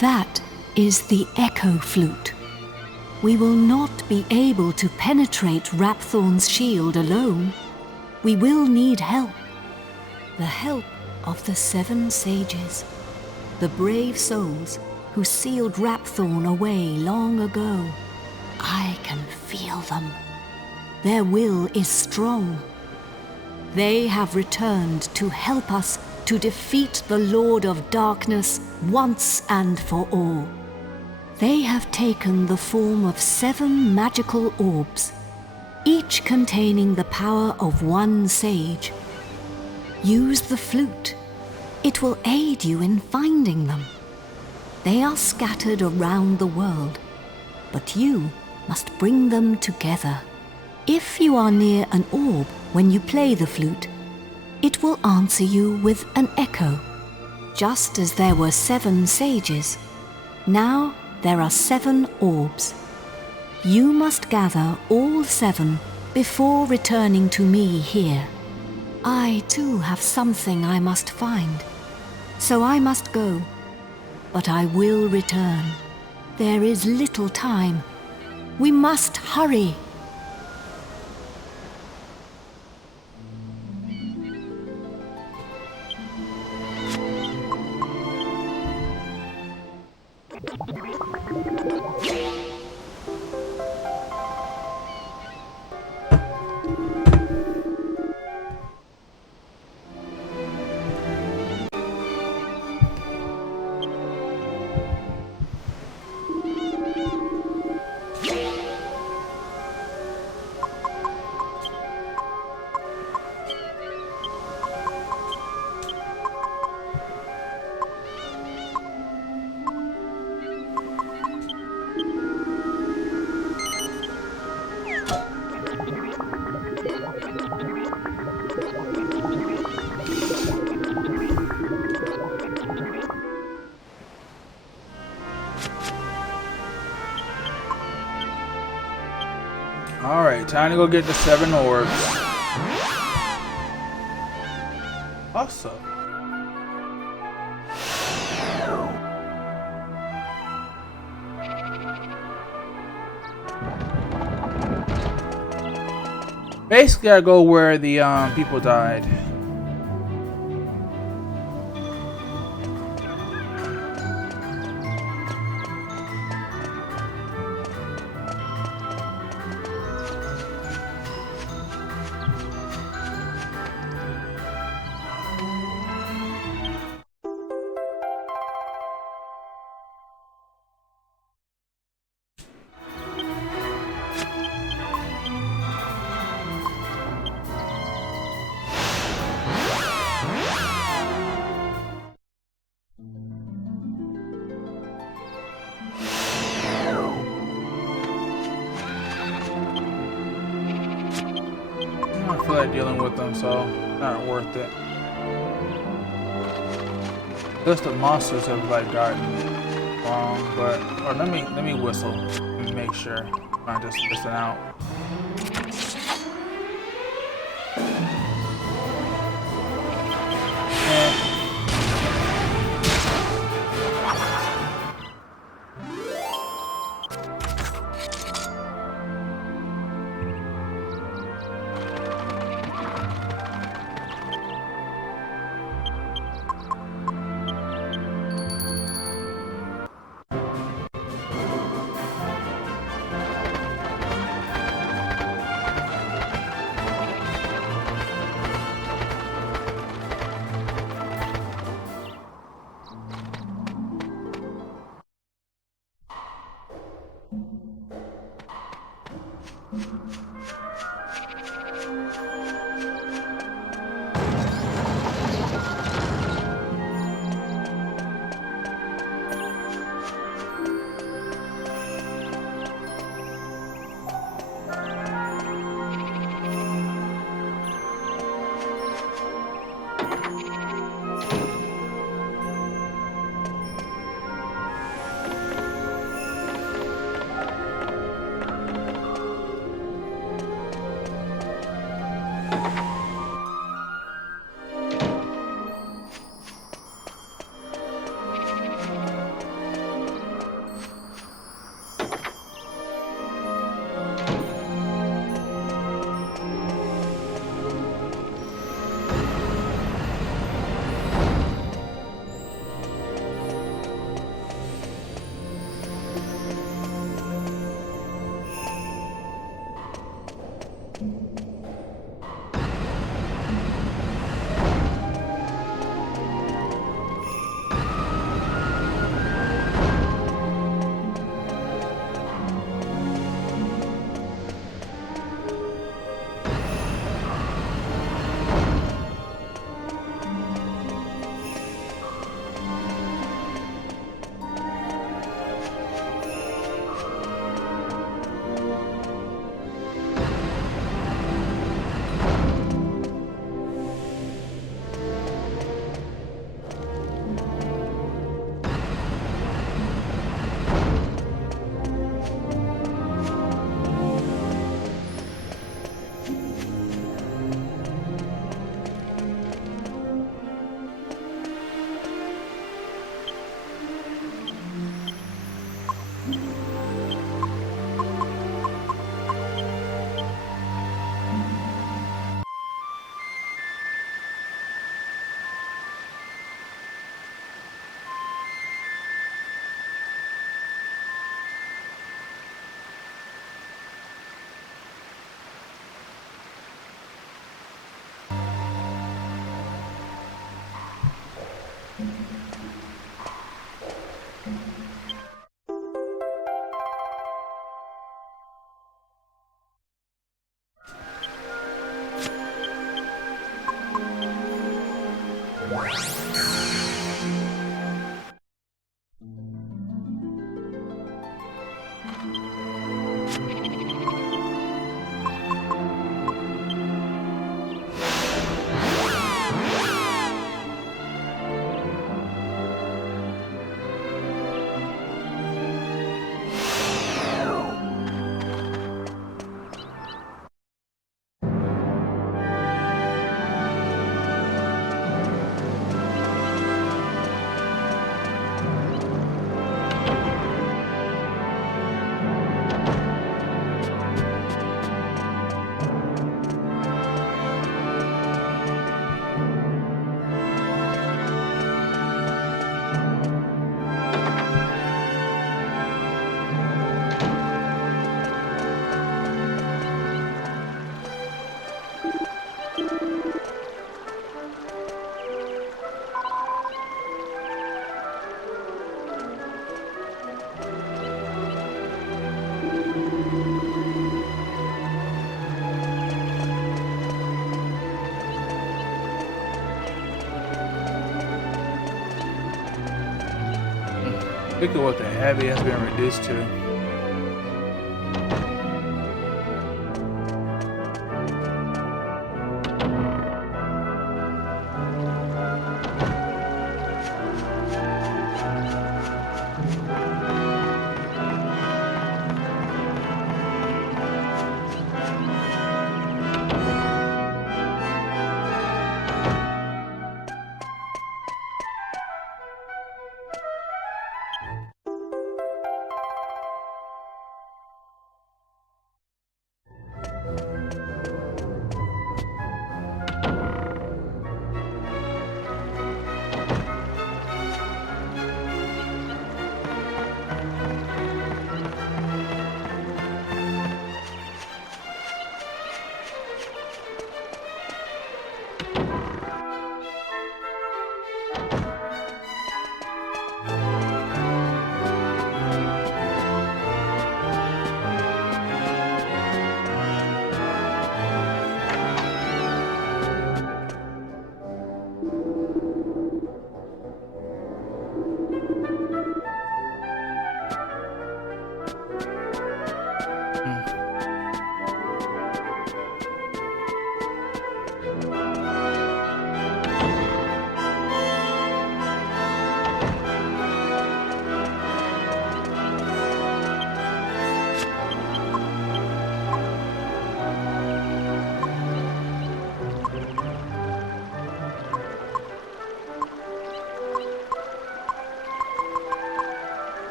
That is the Echo Flute. We will not be able to penetrate Rapthorn's shield alone. We will need help. The help of the 7 sages, the brave souls who sealed Rapthorn away long ago. I can feel them. Their will is strong. They have returned to help us to defeat the Lord of Darkness once and for all. They have taken the form of 7 magical orbs, each containing the power of 1 sage. Use the flute. It will aid you in finding them. They are scattered around the world, but you must bring them together. If you are near an orb when you play the flute, it will answer you with an echo. Just as there were 7 sages, now there are 7 orbs. You must gather all 7 before returning to me here. I too have something I must find, so I must go. But I will return. There is little time. We must hurry. Alright, time to go get the 7 orbs. Awesome. Basically, I go where the people died. I don't feel like dealing with them, so not worth it. Just the monsters have like gotten wrong, but or let me whistle and make sure I'm not just missing out. Look at what the heavy has been reduced to.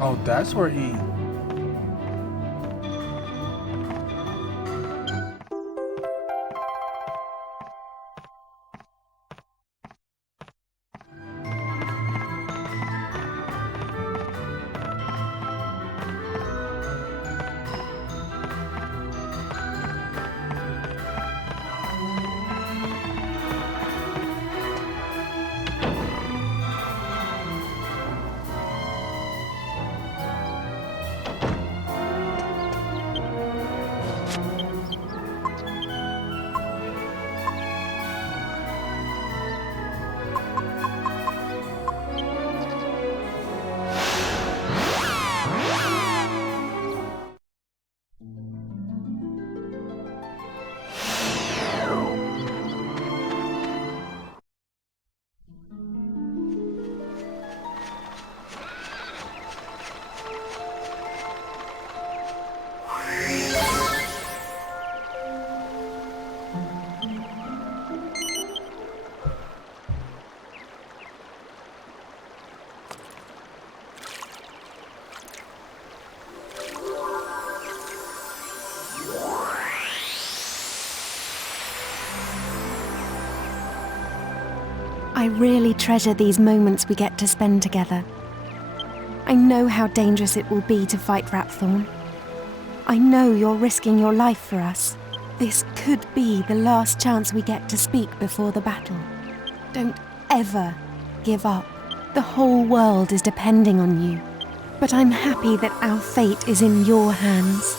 Oh, that's where he. I really treasure these moments we get to spend together. I know how dangerous it will be to fight Rapthorn. I know you're risking your life for us. This could be the last chance we get to speak before the battle. Don't ever give up. The whole world is depending on you. But I'm happy that our fate is in your hands.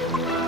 Nope.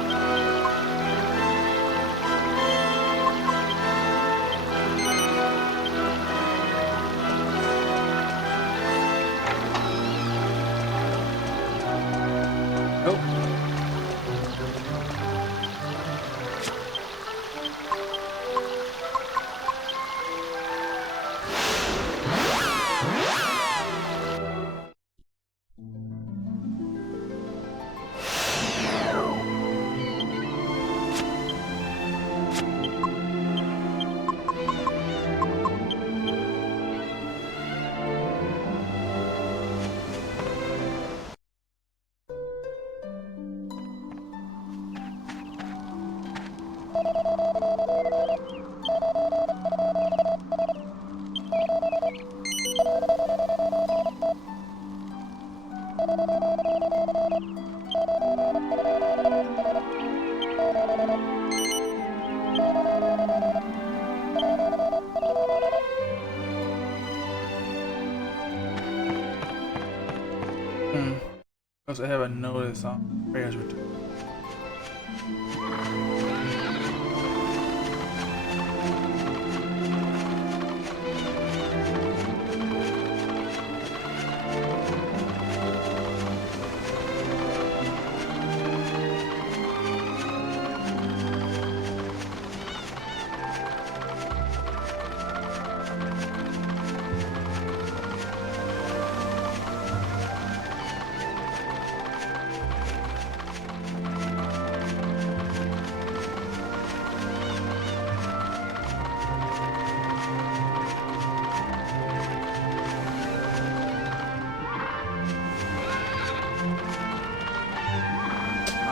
I have a notice on prayers return.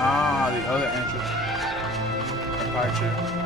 Ah, the other entrance. Departure.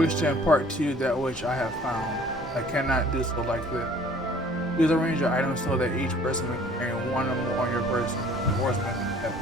wish to impart to you that which I have found. I cannot do so like this. Please arrange your items so that each person may carry one or more on your person. The horseman in heaven.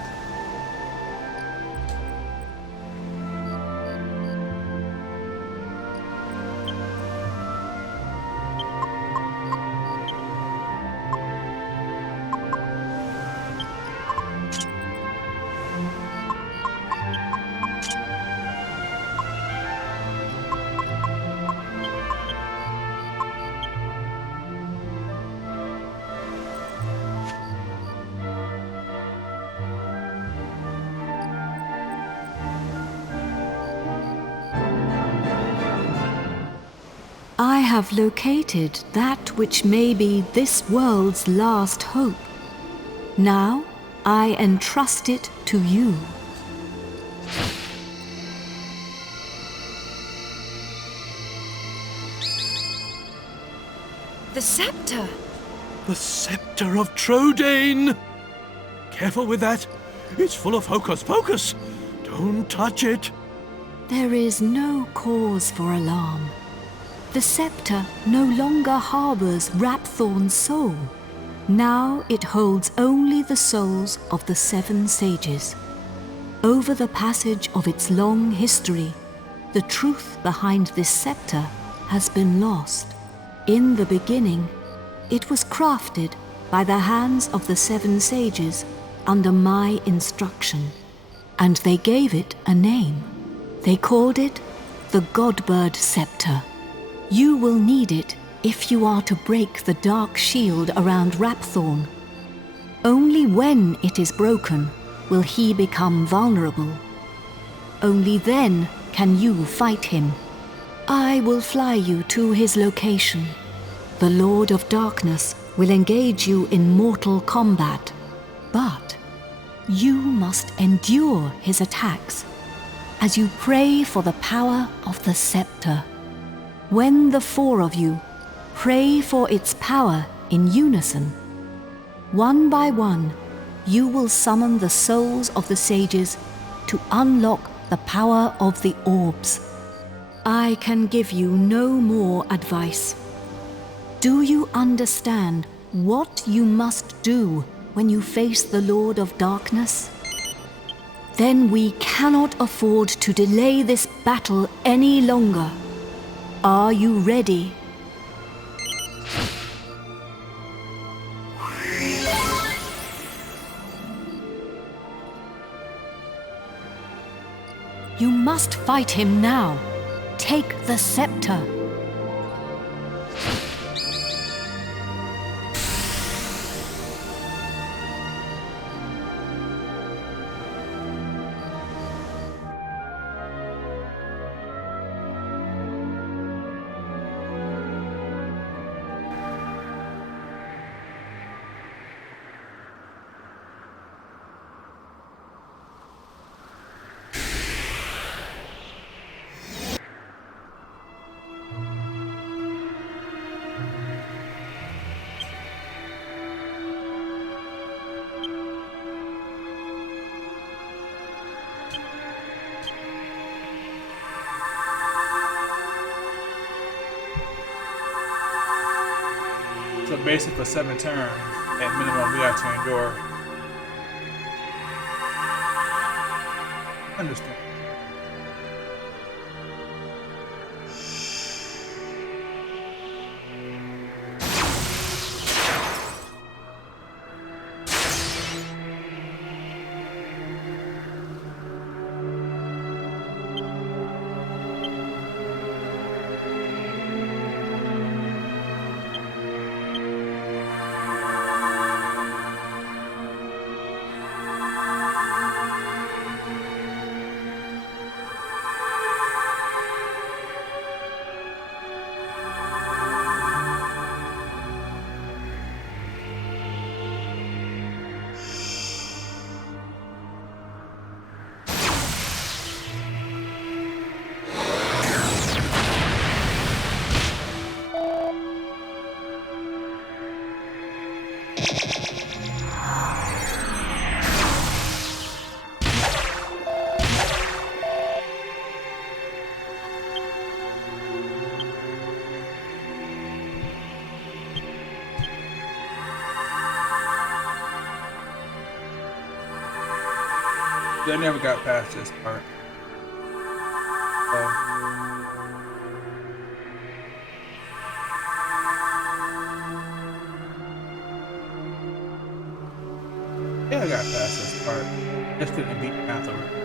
I have located that which may be this world's last hope. Now I entrust it to you. The scepter! The scepter of Trodain! Careful with that. It's full of hocus pocus. Don't touch it. There is no cause for alarm. The scepter no longer harbors Rapthorn's soul. Now it holds only the souls of the 7 sages. Over the passage of its long history, the truth behind this scepter has been lost. In the beginning, it was crafted by the hands of the 7 sages under my instruction, and they gave it a name. They called it the Godbird Scepter. You will need it if you are to break the dark shield around Rapthorn. Only when it is broken will he become vulnerable. Only then can you fight him. I will fly you to his location. The Lord of Darkness will engage you in mortal combat, but you must endure his attacks as you pray for the power of the scepter. When the 4 of you pray for its power in unison, one by one, you will summon the souls of the sages to unlock the power of the orbs. I can give you no more advice. Do you understand what you must do when you face the Lord of Darkness? Then we cannot afford to delay this battle any longer. Are you ready? You must fight him now. Take the scepter. So basically for 7 turns, at minimum, we have to endure. Understand. I never got past this part. Oh. Yeah, I got past this part. Just couldn't beat Rapthornius.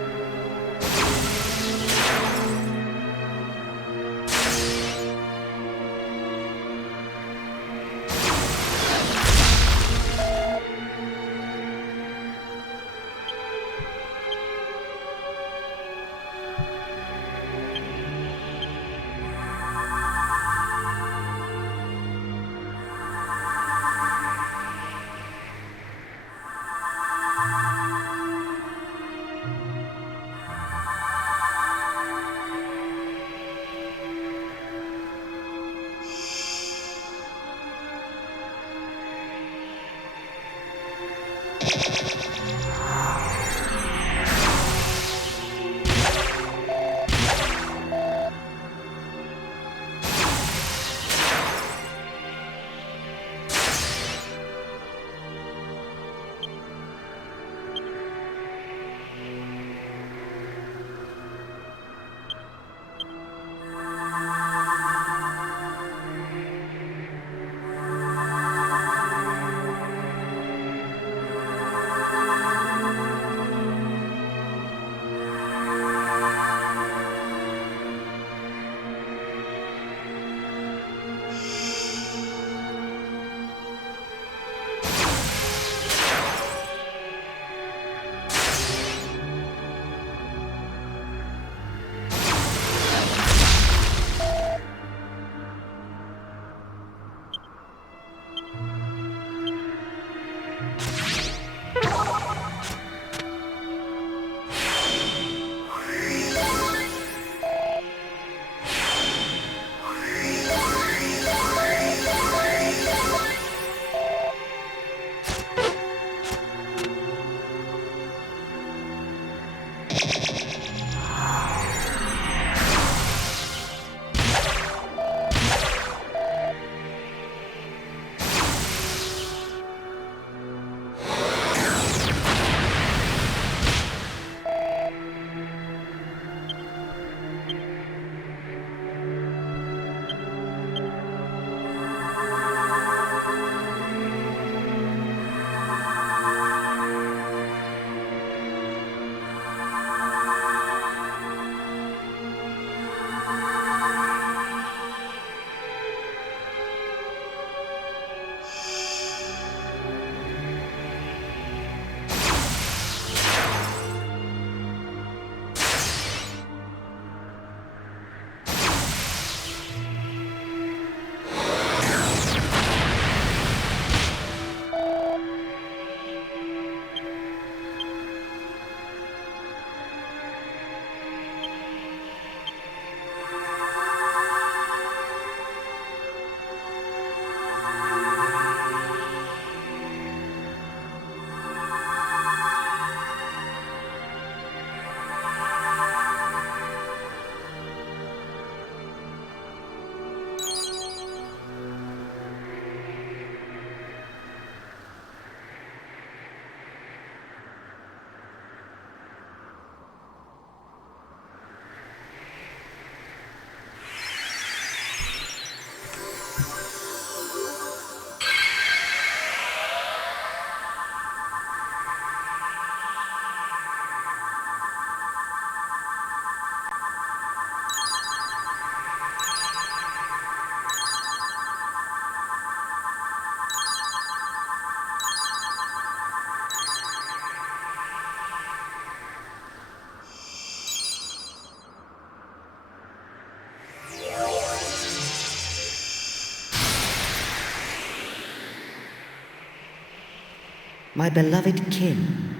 My beloved kin,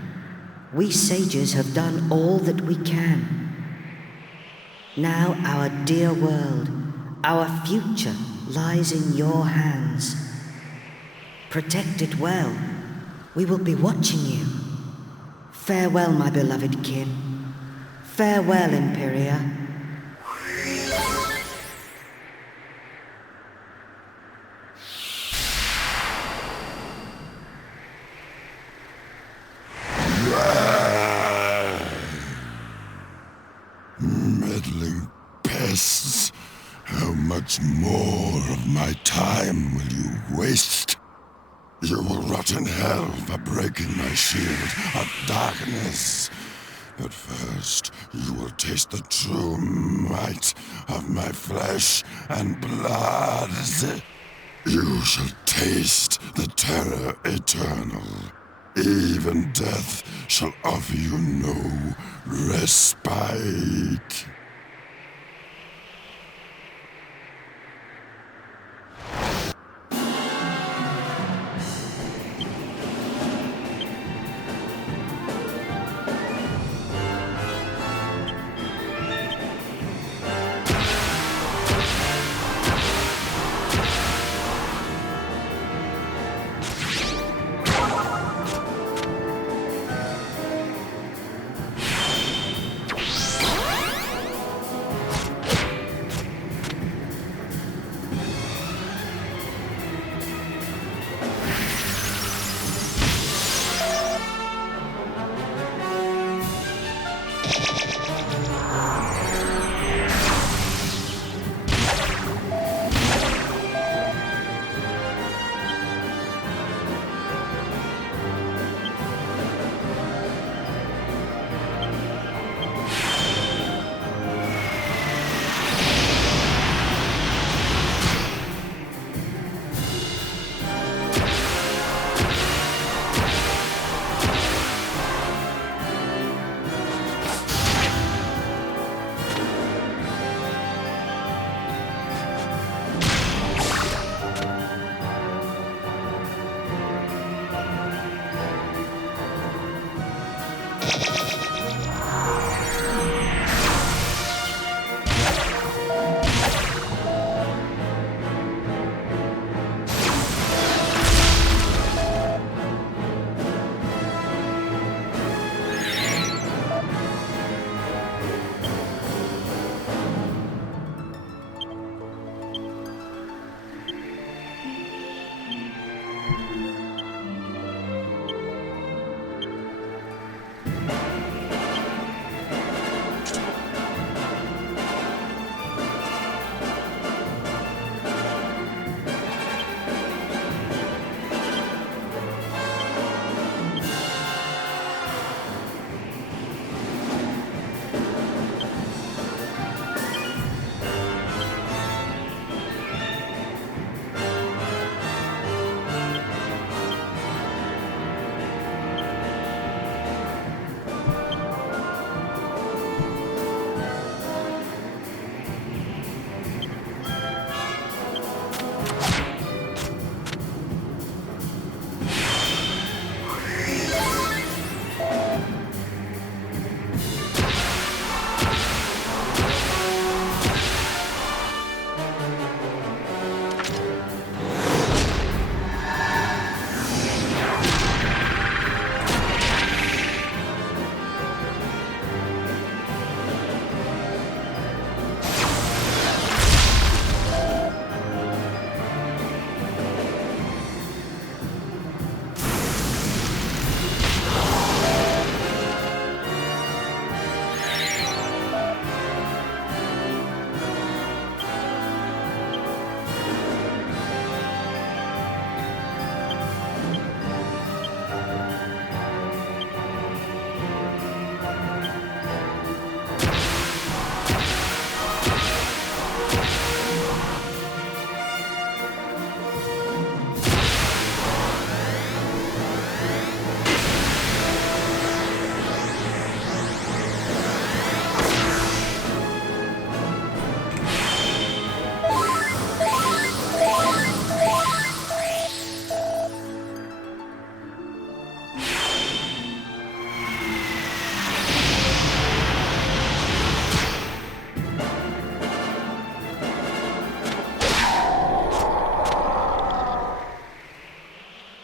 we sages have done all that we can. Now our dear world, our future lies in your hands. Protect it well. We will be watching you. Farewell, my beloved kin. Farewell, Imperia. my time will you waste? You will rot in hell for breaking my shield of darkness. But first, you will taste the true might of my flesh and blood. You shall taste the terror eternal. Even death shall offer you no respite.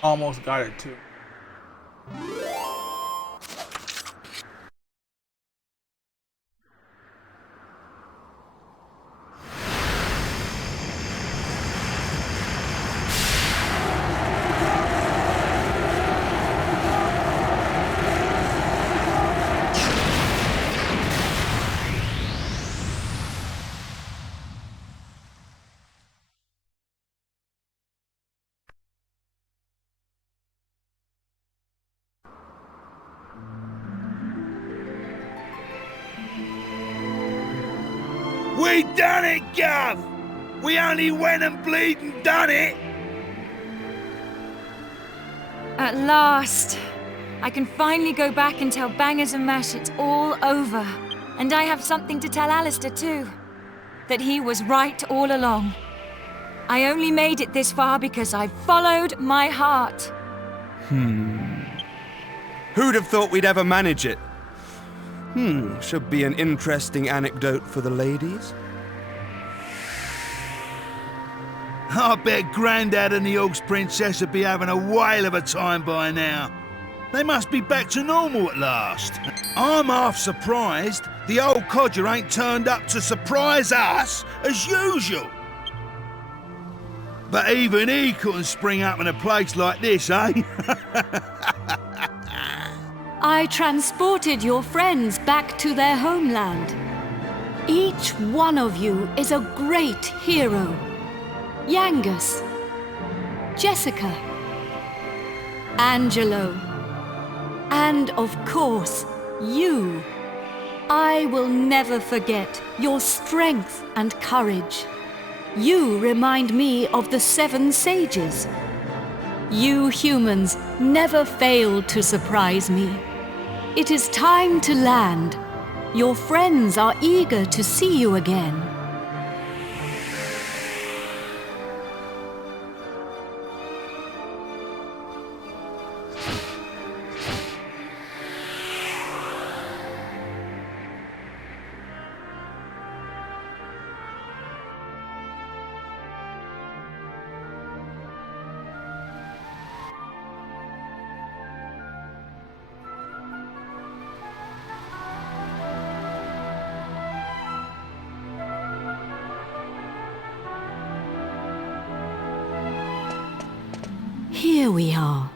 Almost got it too. We done it, Gov! We only went and bleeding done it! At last! I can finally go back and tell Bangers and Mash it's all over. And I have something to tell Alistair too. That he was right all along. I only made it this far because I followed my heart. Who'd have thought we'd ever manage it? Should be an interesting anecdote for the ladies. I bet Grandad and the Orcs Princess would be having a whale of a time by now. They must be back to normal at last. I'm half surprised the old codger ain't turned up to surprise us as usual. But even he couldn't spring up in a place like this, eh? I transported your friends back to their homeland. Each one of you is a great hero. Yangus, Jessica, Angelo, and of course, you. I will never forget your strength and courage. You remind me of the 7 sages. You humans never fail to surprise me. It is time to land. Your friends are eager to see you again. Here we are.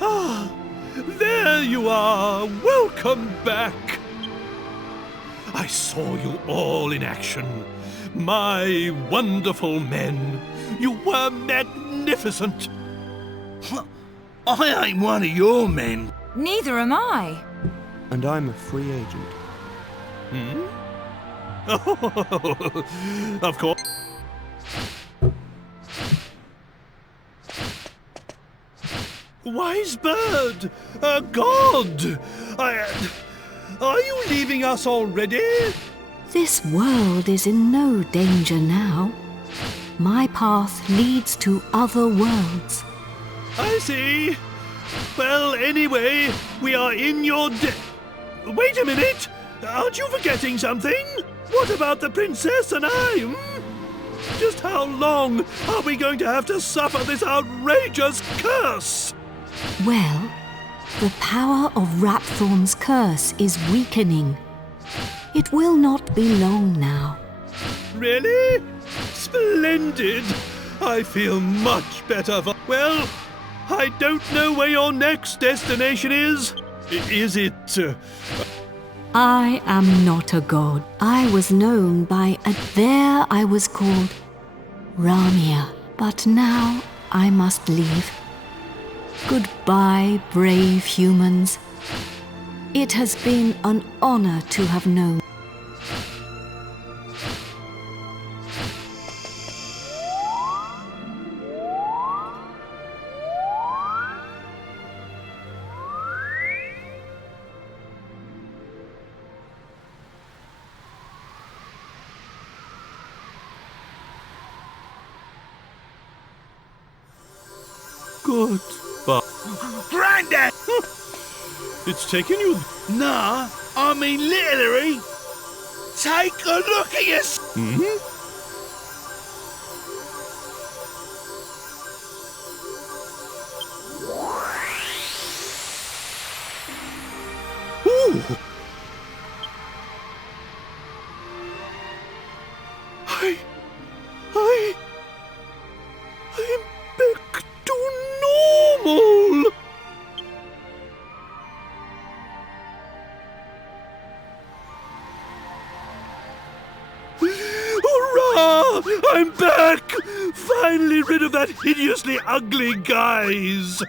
Ah, there you are. Welcome back. I saw you all in action. My wonderful men. You were magnificent. I ain't one of your men. Neither am I. And I'm a free agent. Oh, of course. Wise bird! A god! Are you leaving us already? This world is in no danger now. My path leads to other worlds. I see. Well, anyway, we are in your Wait a minute! Aren't you forgetting something? What about the princess and I? Just how long are we going to have to suffer this outrageous curse? Well, the power of Rapthorn's curse is weakening. It will not be long now. Really? Splendid! I feel much better. Well, I don't know where your next destination is. Is it... I am not a god. I was known by there I was called Ramia. But now I must leave. Goodbye, brave humans. It has been an honor to have known. Goodbye. Grandad! It's taken you... Nah, I mean literally. Take a look at us. Ooh. I'm back to normal. Hurrah! I'm back! Finally rid of that hideously ugly guise.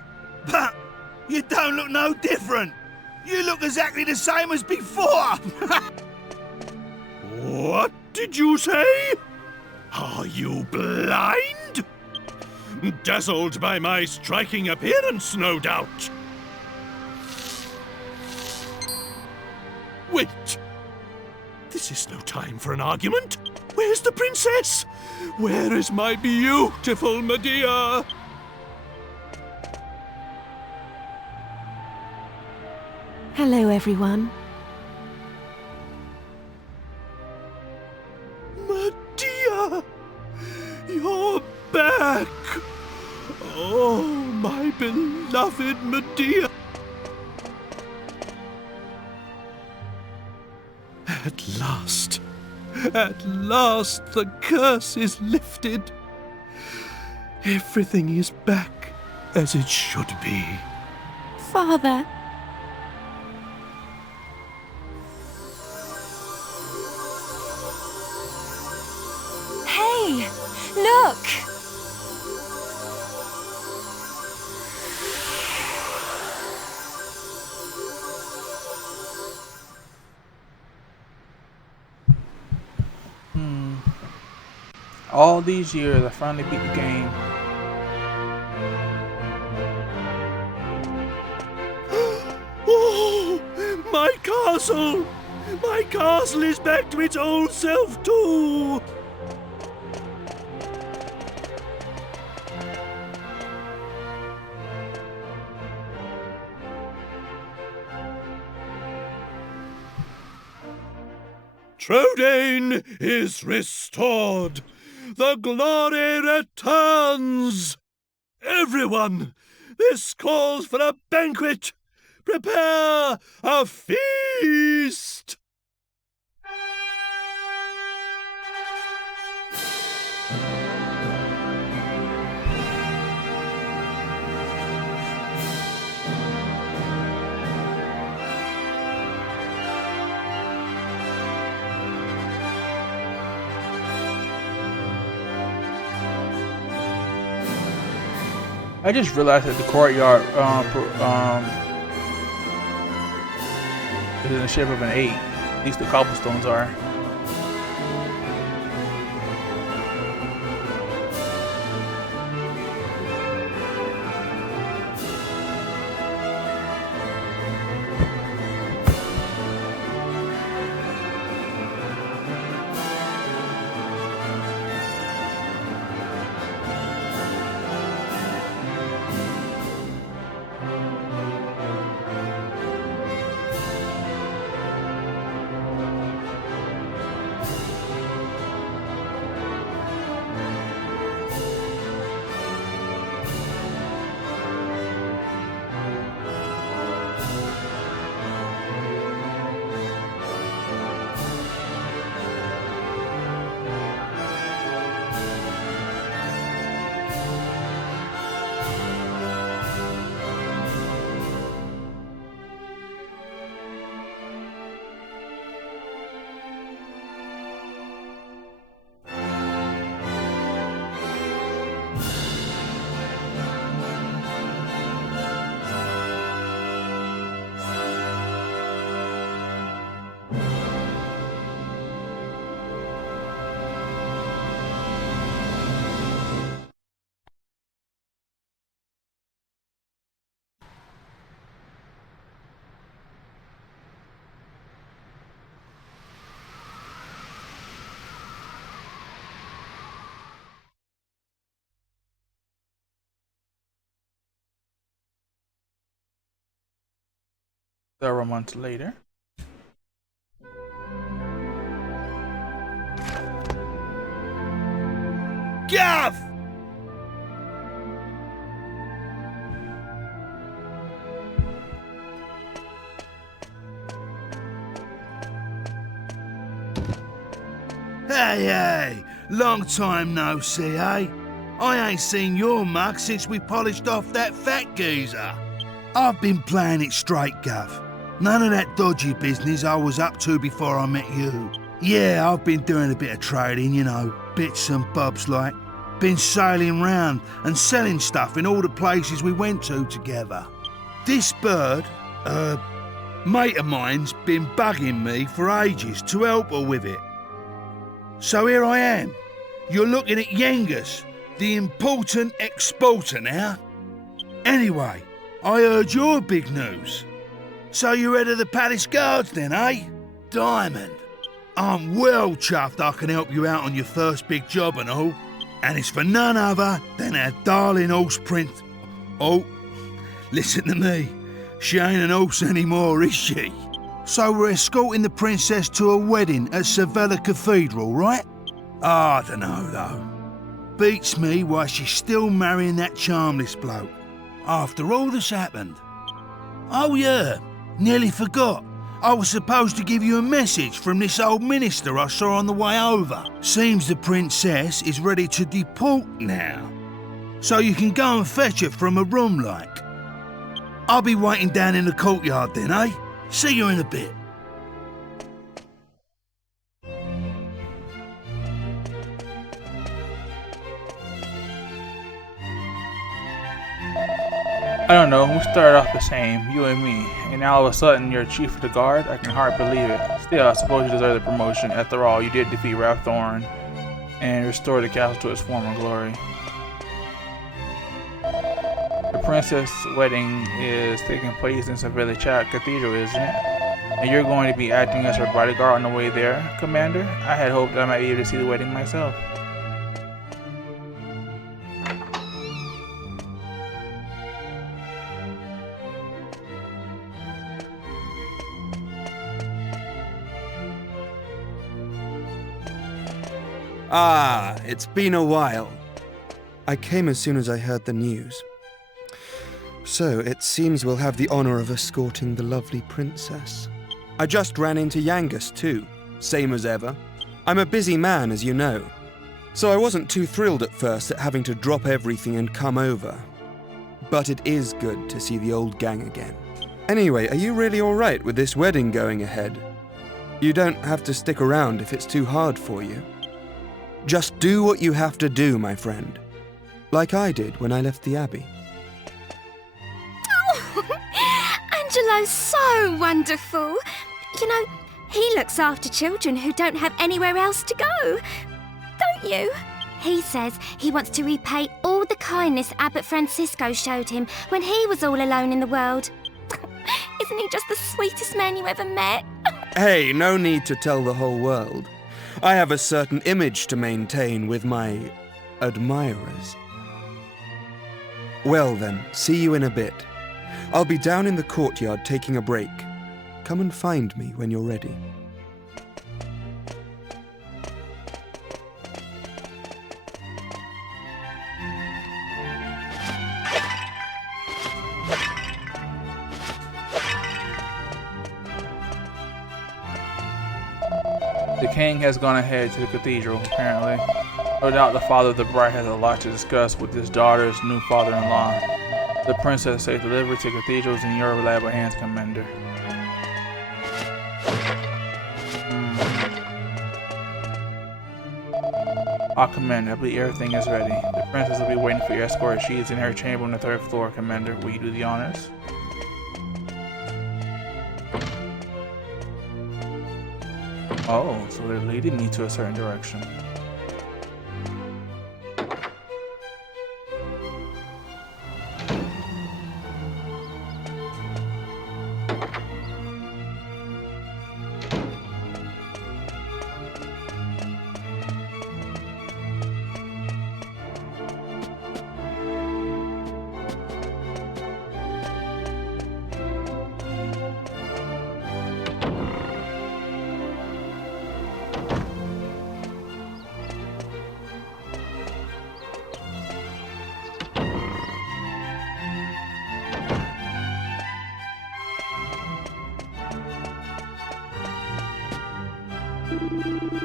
But you don't look no different. You look exactly the same as before! What did you say? Are you blind? Dazzled by my striking appearance, no doubt. Wait. This is no time for an argument. Where's the princess? Where is my beautiful Medea? Hello, everyone. Medea! You're back! Oh, my beloved Medea! At last the curse is lifted. Everything is back as it should be. Father. Hey, look! All these years, I finally beat the game. Oh, my castle! My castle is back to its old self too! Trodain is restored! The glory returns! Everyone, this calls for a banquet! Prepare a feast! I just realized that the courtyard is in the shape of an 8. At least the cobblestones are. Several months later. Gav! Hey, long time no see, eh? I ain't seen your mug since we polished off that fat geezer. I've been playing it straight, Gav. None of that dodgy business I was up to before I met you. Yeah, I've been doing a bit of trading, you know, bits and bobs like. Been sailing round and selling stuff in all the places we went to together. This bird, Mate of mine's been bugging me for ages to help her with it. So here I am. You're looking at Yengus, the important exporter now. Anyway, I heard your big news. So you're head of the palace guards then, eh? Diamond. I'm well chuffed I can help you out on your first big job and all. And it's for none other than our darling horse prince. Oh, listen to me. She ain't an horse anymore, is she? So we're escorting the princess to a wedding at Sevilla Cathedral, right? I don't know, though. Beats me why she's still marrying that charmless bloke. After all that's happened. Oh yeah, nearly forgot. I was supposed to give you a message from this old minister I saw on the way over. Seems the princess is ready to deport now. So you can go and fetch her from a room like. I'll be waiting down in the courtyard then, eh? See you in a bit. I don't know, we started off the same, you and me, and now all of a sudden you're chief of the guard? I can hardly believe it. Still, I suppose you deserve the promotion. After all, you did defeat Rapthorn and restore the castle to its former glory. The princess' wedding is taking place in Sevilla Cathedral, isn't it? And you're going to be acting as her bodyguard on the way there, Commander? I had hoped I might be able to see the wedding myself. Ah, it's been a while. I came as soon as I heard the news. So, it seems we'll have the honor of escorting the lovely princess. I just ran into Yengus too, same as ever. I'm a busy man, as you know. So I wasn't too thrilled at first at having to drop everything and come over. But it is good to see the old gang again. Anyway, are you really alright with this wedding going ahead? You don't have to stick around if it's too hard for you. Just do what you have to do, my friend. Like I did when I left the Abbey. Oh, Angelo's so wonderful. You know, he looks after children who don't have anywhere else to go. Don't you? He says he wants to repay all the kindness Abbot Francisco showed him when he was all alone in the world. Isn't he just the sweetest man you ever met? Hey, no need to tell the whole world. I have a certain image to maintain with my admirers. Well then, see you in a bit. I'll be down in the courtyard taking a break. Come and find me when you're ready. The king has gone ahead to the cathedral, apparently. No doubt the father of the bride has a lot to discuss with his daughter's new father-in-law. The princess safe delivery to cathedrals in your reliable hands, Commander. Commander, I believe everything is ready. The princess will be waiting for your escort. She is in her chamber on the 3rd floor, Commander. Will you do the honors? Oh, so they're leading me to a certain direction.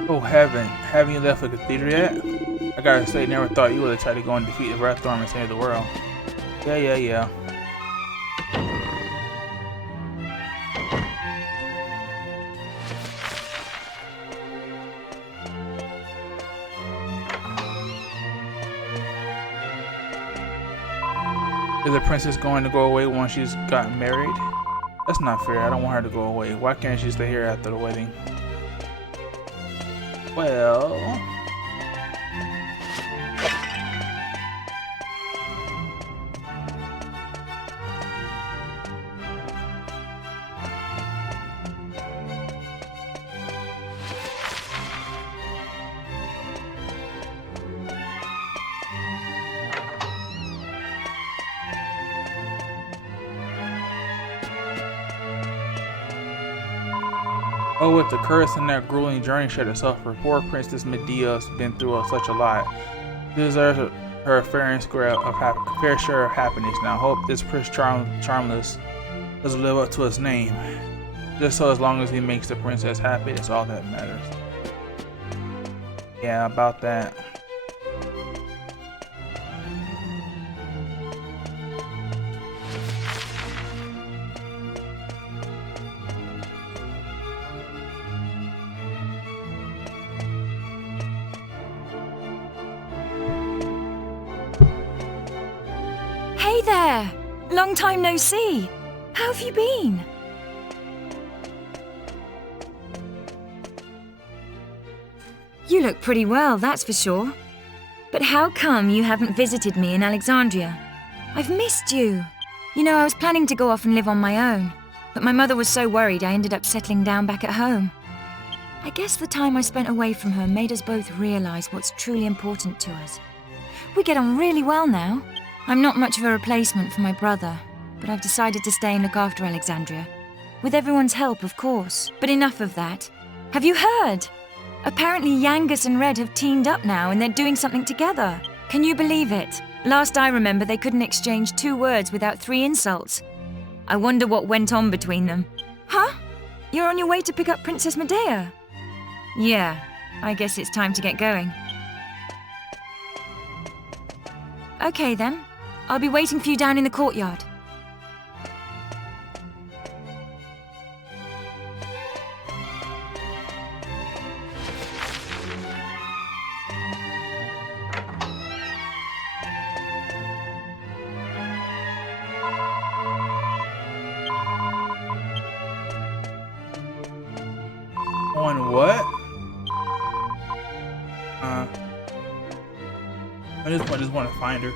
Oh heaven, haven't you left the cathedral yet? I gotta say, never thought you would have tried to go and defeat the Rapthornius and save the world. Yeah. Is the princess going to go away once she's gotten married? That's not fair. I don't want her to go away. Why can't she stay here after the wedding? Well... Oh, with the curse and that grueling journey she had to suffer, poor Princess Medea's been through such a lot. She deserves her fair share of happiness. Now, I hope this Prince Charmless does live up to his name. Just so as long as he makes the princess happy, that's all that matters. Yeah, about that. Hey there! Long time no see. How have you been? You look pretty well, that's for sure. But how come you haven't visited me in Alexandria? I've missed you. You know, I was planning to go off and live on my own, but my mother was so worried I ended up settling down back at home. I guess the time I spent away from her made us both realize what's truly important to us. We get on really well now. I'm not much of a replacement for my brother, but I've decided to stay and look after Alexandria. With everyone's help, of course. But enough of that. Have you heard? Apparently Yangus and Red have teamed up now and they're doing something together. Can you believe it? Last I remember, they couldn't exchange 2 words without 3 insults. I wonder what went on between them. Huh? You're on your way to pick up Princess Medea? Yeah, I guess it's time to get going. Okay then. I'll be waiting for you down in the courtyard. On what? I just want to find her.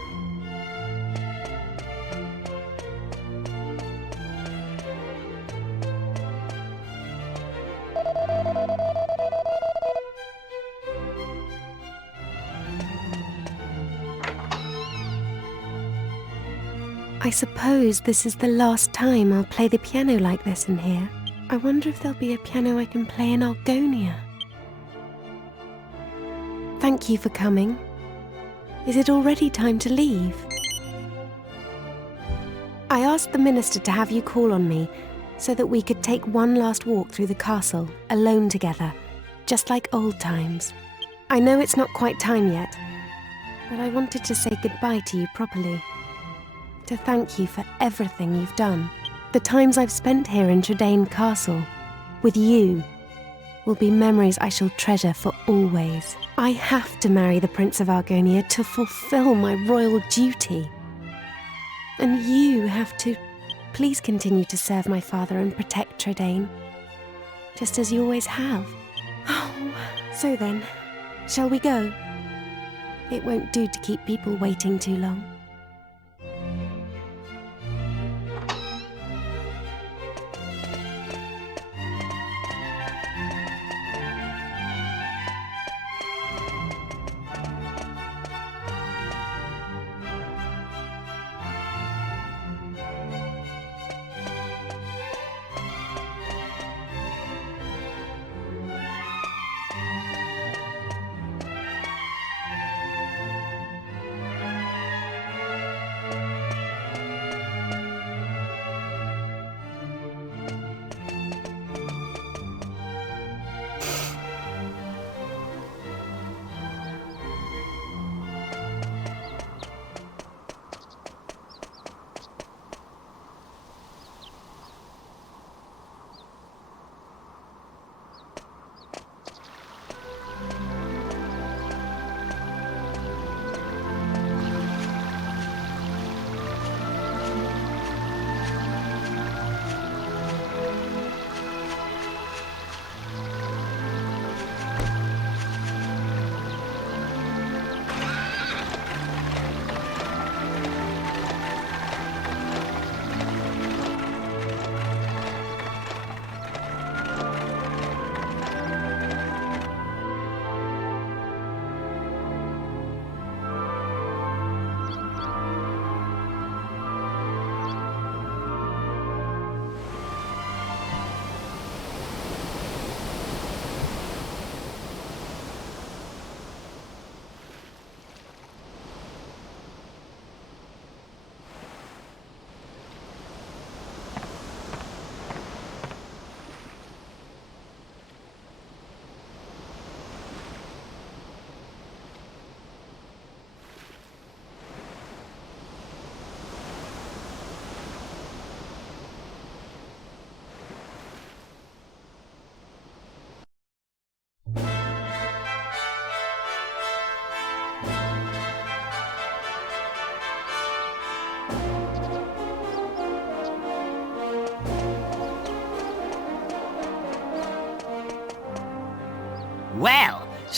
I suppose this is the last time I'll play the piano like this in here. I wonder if there'll be a piano I can play in Argonia. Thank you for coming. Is it already time to leave? I asked the minister to have you call on me so that we could take one last walk through the castle, alone together, just like old times. I know it's not quite time yet, but I wanted to say goodbye to you properly. To thank you for everything you've done. The times I've spent here in Tredain Castle, with you, will be memories I shall treasure for always. I have to marry the Prince of Argonia to fulfill my royal duty. And you have to please continue to serve my father and protect Tredain, just as you always have. Oh, so then, shall we go? It won't do to keep people waiting too long.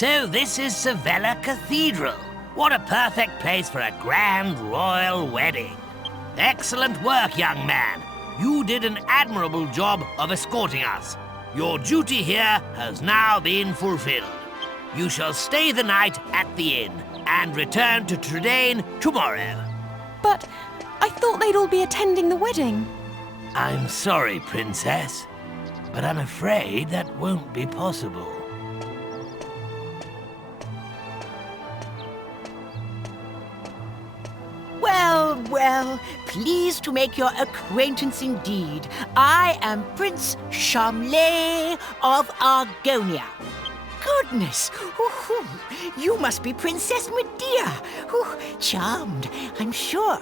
So this is Sevilla Cathedral. What a perfect place for a grand royal wedding. Excellent work, young man. You did an admirable job of escorting us. Your duty here has now been fulfilled. You shall stay the night at the inn and return to Trudane tomorrow. But I thought they'd all be attending the wedding. I'm sorry, Princess, but I'm afraid that won't be possible. Well, well, pleased to make your acquaintance indeed. I am Prince Charmley of Argonia. Goodness, you must be Princess Medea. Charmed, I'm sure.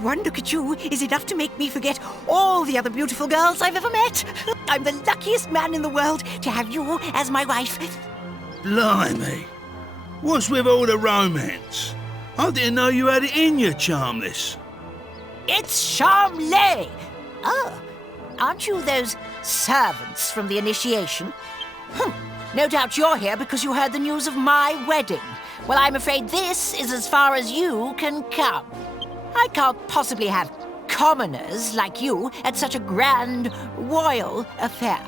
One look at you is enough to make me forget all the other beautiful girls I've ever met. I'm the luckiest man in the world to have you as my wife. Blimey. What's with all the romance? I didn't know you had it in you, Charmless. It's Charmley. Oh, aren't you those servants from the initiation? No doubt you're here because you heard the news of my wedding. Well, I'm afraid this is as far as you can come. I can't possibly have commoners like you at such a grand royal affair.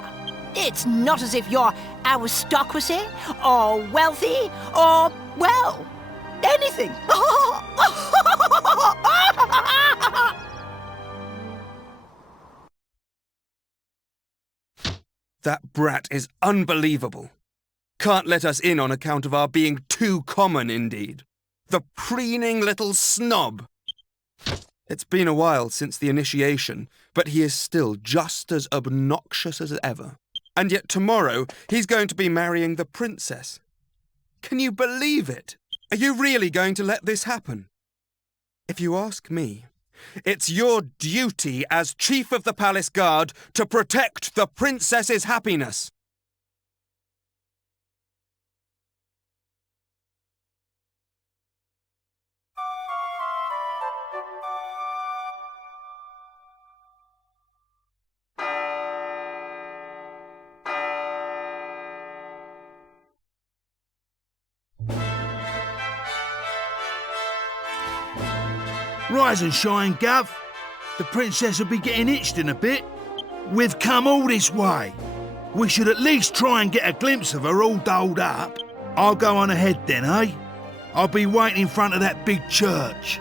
It's not as if you're aristocracy or wealthy or, well, anything. That brat is unbelievable. Can't let us in on account of our being too common, indeed. The preening little snob. It's been a while since the initiation, but he is still just as obnoxious as ever. And yet tomorrow he's going to be marrying the princess. Can you believe it? Are you really going to let this happen? If you ask me, it's your duty as Chief of the Palace Guard to protect the princess's happiness. Rise and shine, Gov. The princess will be getting itched in a bit. We've come all this way. We should at least try and get a glimpse of her all dolled up. I'll go on ahead then, eh? I'll be waiting in front of that big church.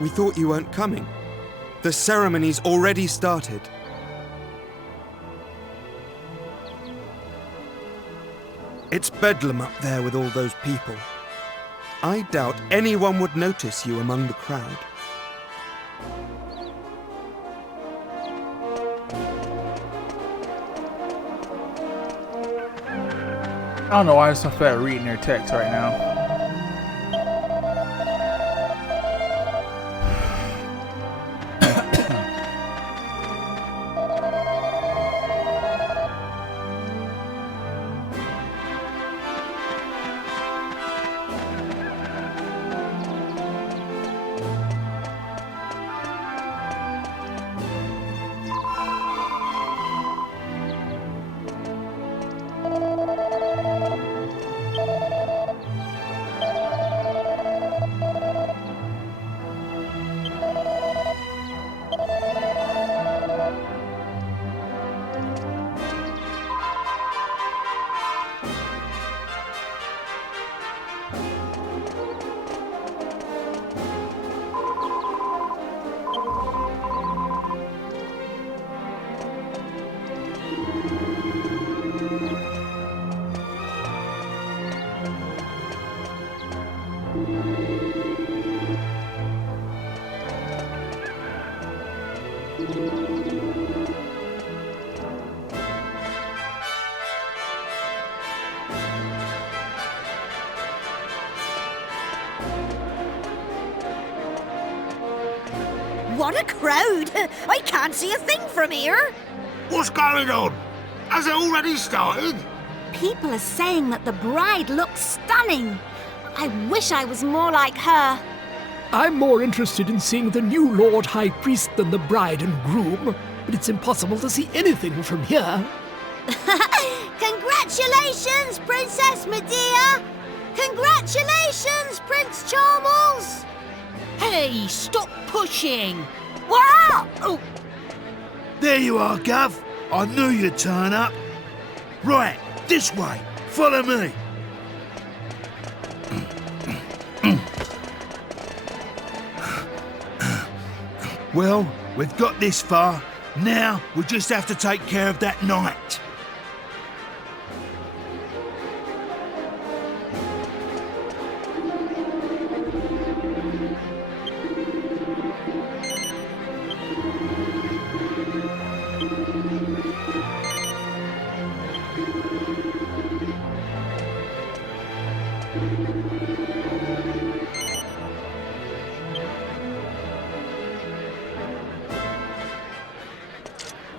We thought you weren't coming. The ceremony's already started. It's bedlam up there with all those people. I doubt anyone would notice you among the crowd. I don't know why I just don't feel like reading their text right now. what a crowd! I can't see a thing from here. What's going on? Has it already started? People are saying that the bride looks stunning. I wish I was more like her. I'm more interested in seeing the new Lord High Priest than the bride and groom, but it's impossible to see anything from here. Congratulations, Princess Medea! Congratulations, Prince Charmles! Hey, stop pushing! Wow! Oh, There you are, Gov. I knew you'd turn up. Right, this way. Follow me. Well, we've got this far. Now we just have to take care of that knight.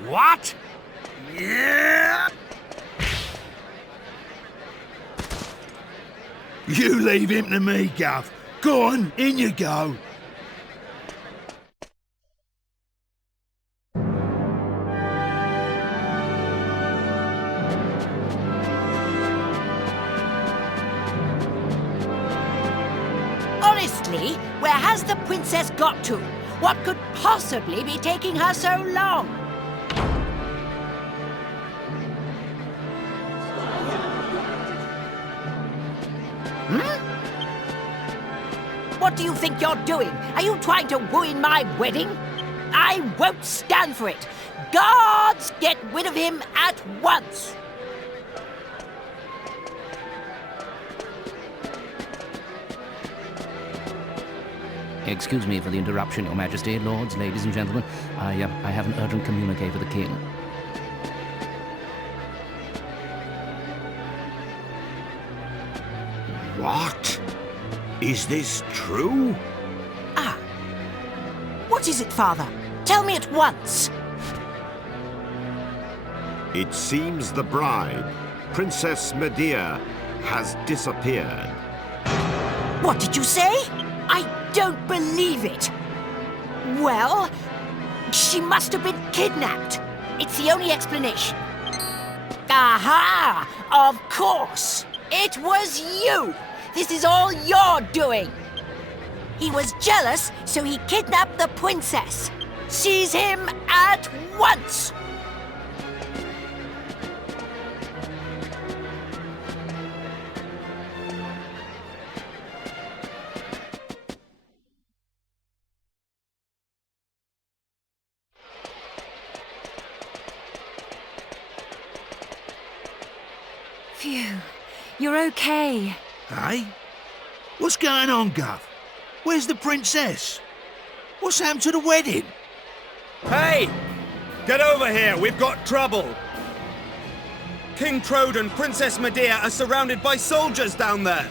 what? Yeah! You leave him to me, Gov. Go on, in you go. Honestly, where has the princess got to? What could possibly be taking her so long? What do you think you're doing? Are you trying to ruin my wedding? I won't stand for it. Guards, get rid of him at once! Excuse me for the interruption, Your Majesty, lords, ladies and gentlemen. I have an urgent communique for the king. What? Is this true? Ah. What is it, Father? Tell me at once. It seems the bride, Princess Medea, has disappeared. What did you say? I don't believe it. Well, she must have been kidnapped. It's the only explanation. Aha! Of course! It was you! This is all your doing! He was jealous, so he kidnapped the princess. Seize him at once! Phew. You're okay. Hey? What's going on, Gov? Where's the princess? What's happened to the wedding? Hey! Get over here, we've got trouble! King Trode and Princess Medea are surrounded by soldiers down there!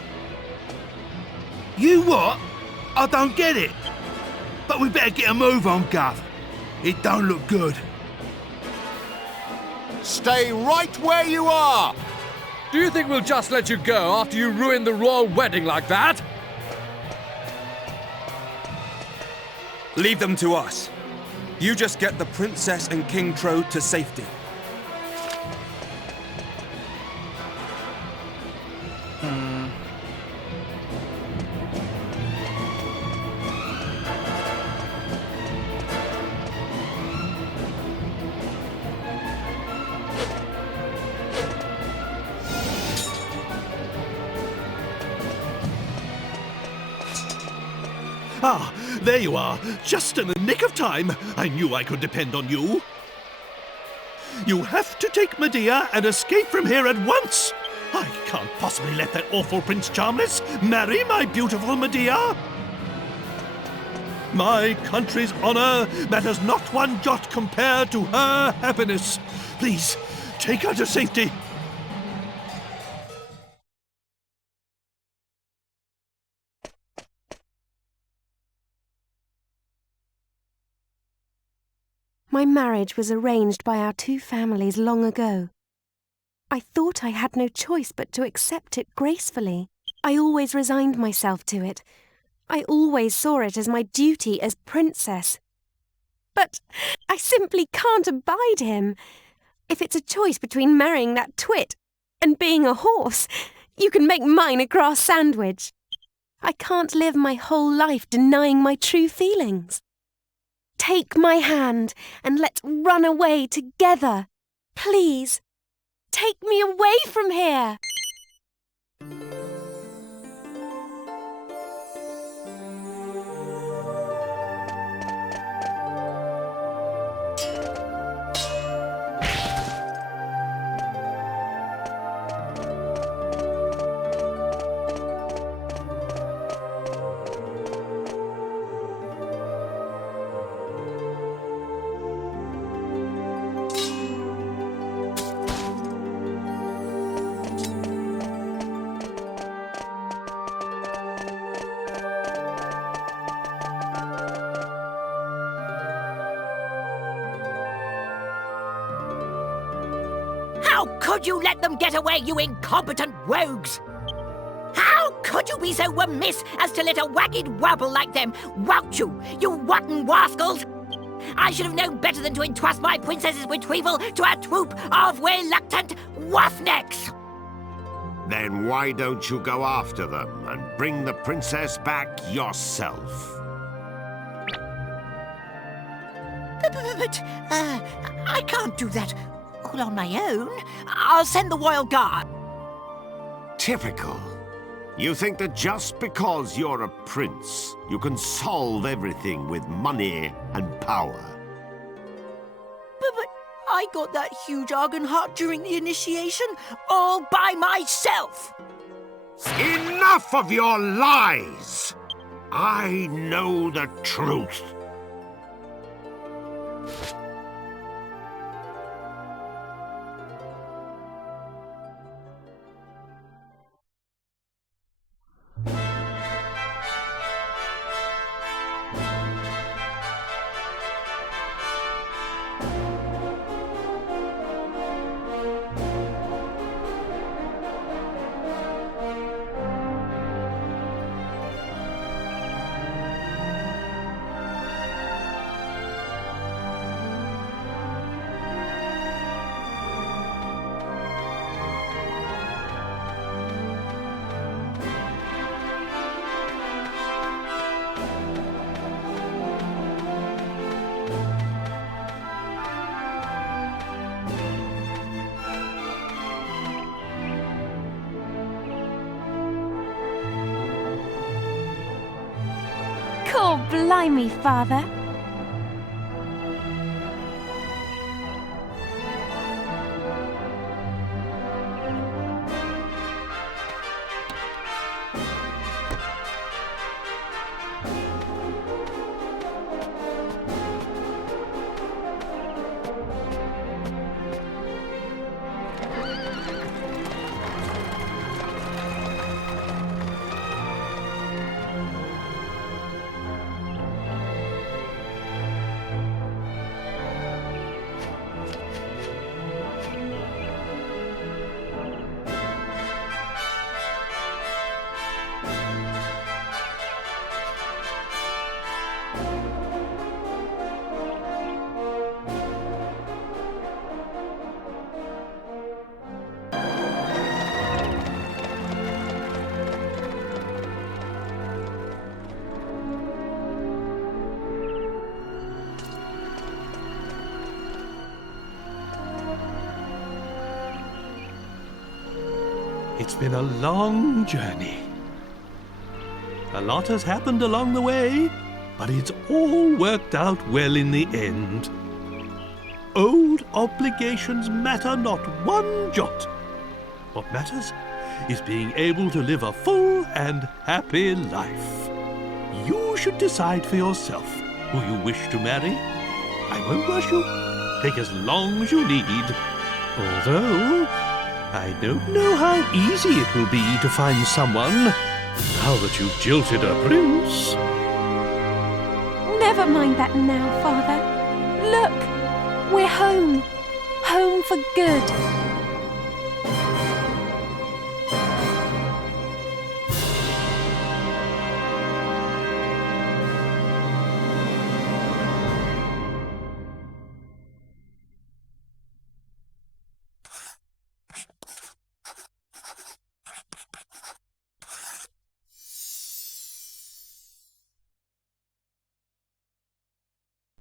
You what? I don't get it. But we better get a move on, Gov. It don't look good. Stay right where you are! Do you think we'll just let you go after you ruined the royal wedding like that? Leave them to us. You just get the princess and King Trode to safety. Ah, there you are. Just in the nick of time. I knew I could depend on you. You have to take Medea and escape from here at once. I can't possibly let that awful Prince Charmless marry my beautiful Medea. My country's honor matters not one jot compared to her happiness. Please, take her to safety. My marriage was arranged by our two families long ago. I thought I had no choice but to accept it gracefully. I always resigned myself to it. I always saw it as my duty as princess. But I simply can't abide him. If it's a choice between marrying that twit and being a horse, you can make mine a grass sandwich. I can't live my whole life denying my true feelings. Take my hand and let's run away together. Please, take me away from here. How could you let them get away, you incompetent rogues? How could you be so remiss as to let a wagged wabble like them wout you, you rotten rascals? I should have known better than to entrust my princess's retrieval to a troop of reluctant roughnecks. Then why don't you go after them and bring the princess back yourself? But I can't do that all on my own. I'll send the royal guard. Typical. You think that just because you're a prince, you can solve everything with money and power. But I got that huge argon heart during the initiation all by myself. Enough of your lies! I know the truth. Oh, blimey, Father. It's been a long journey. A lot has happened along the way, but it's all worked out well in the end. Old obligations matter not one jot. What matters is being able to live a full and happy life. You should decide for yourself who you wish to marry. I won't rush you. Take as long as you need. Although, I don't know how easy it will be to find someone now that you've jilted a prince. Never mind that now, Father. Look, We're home. Home for good.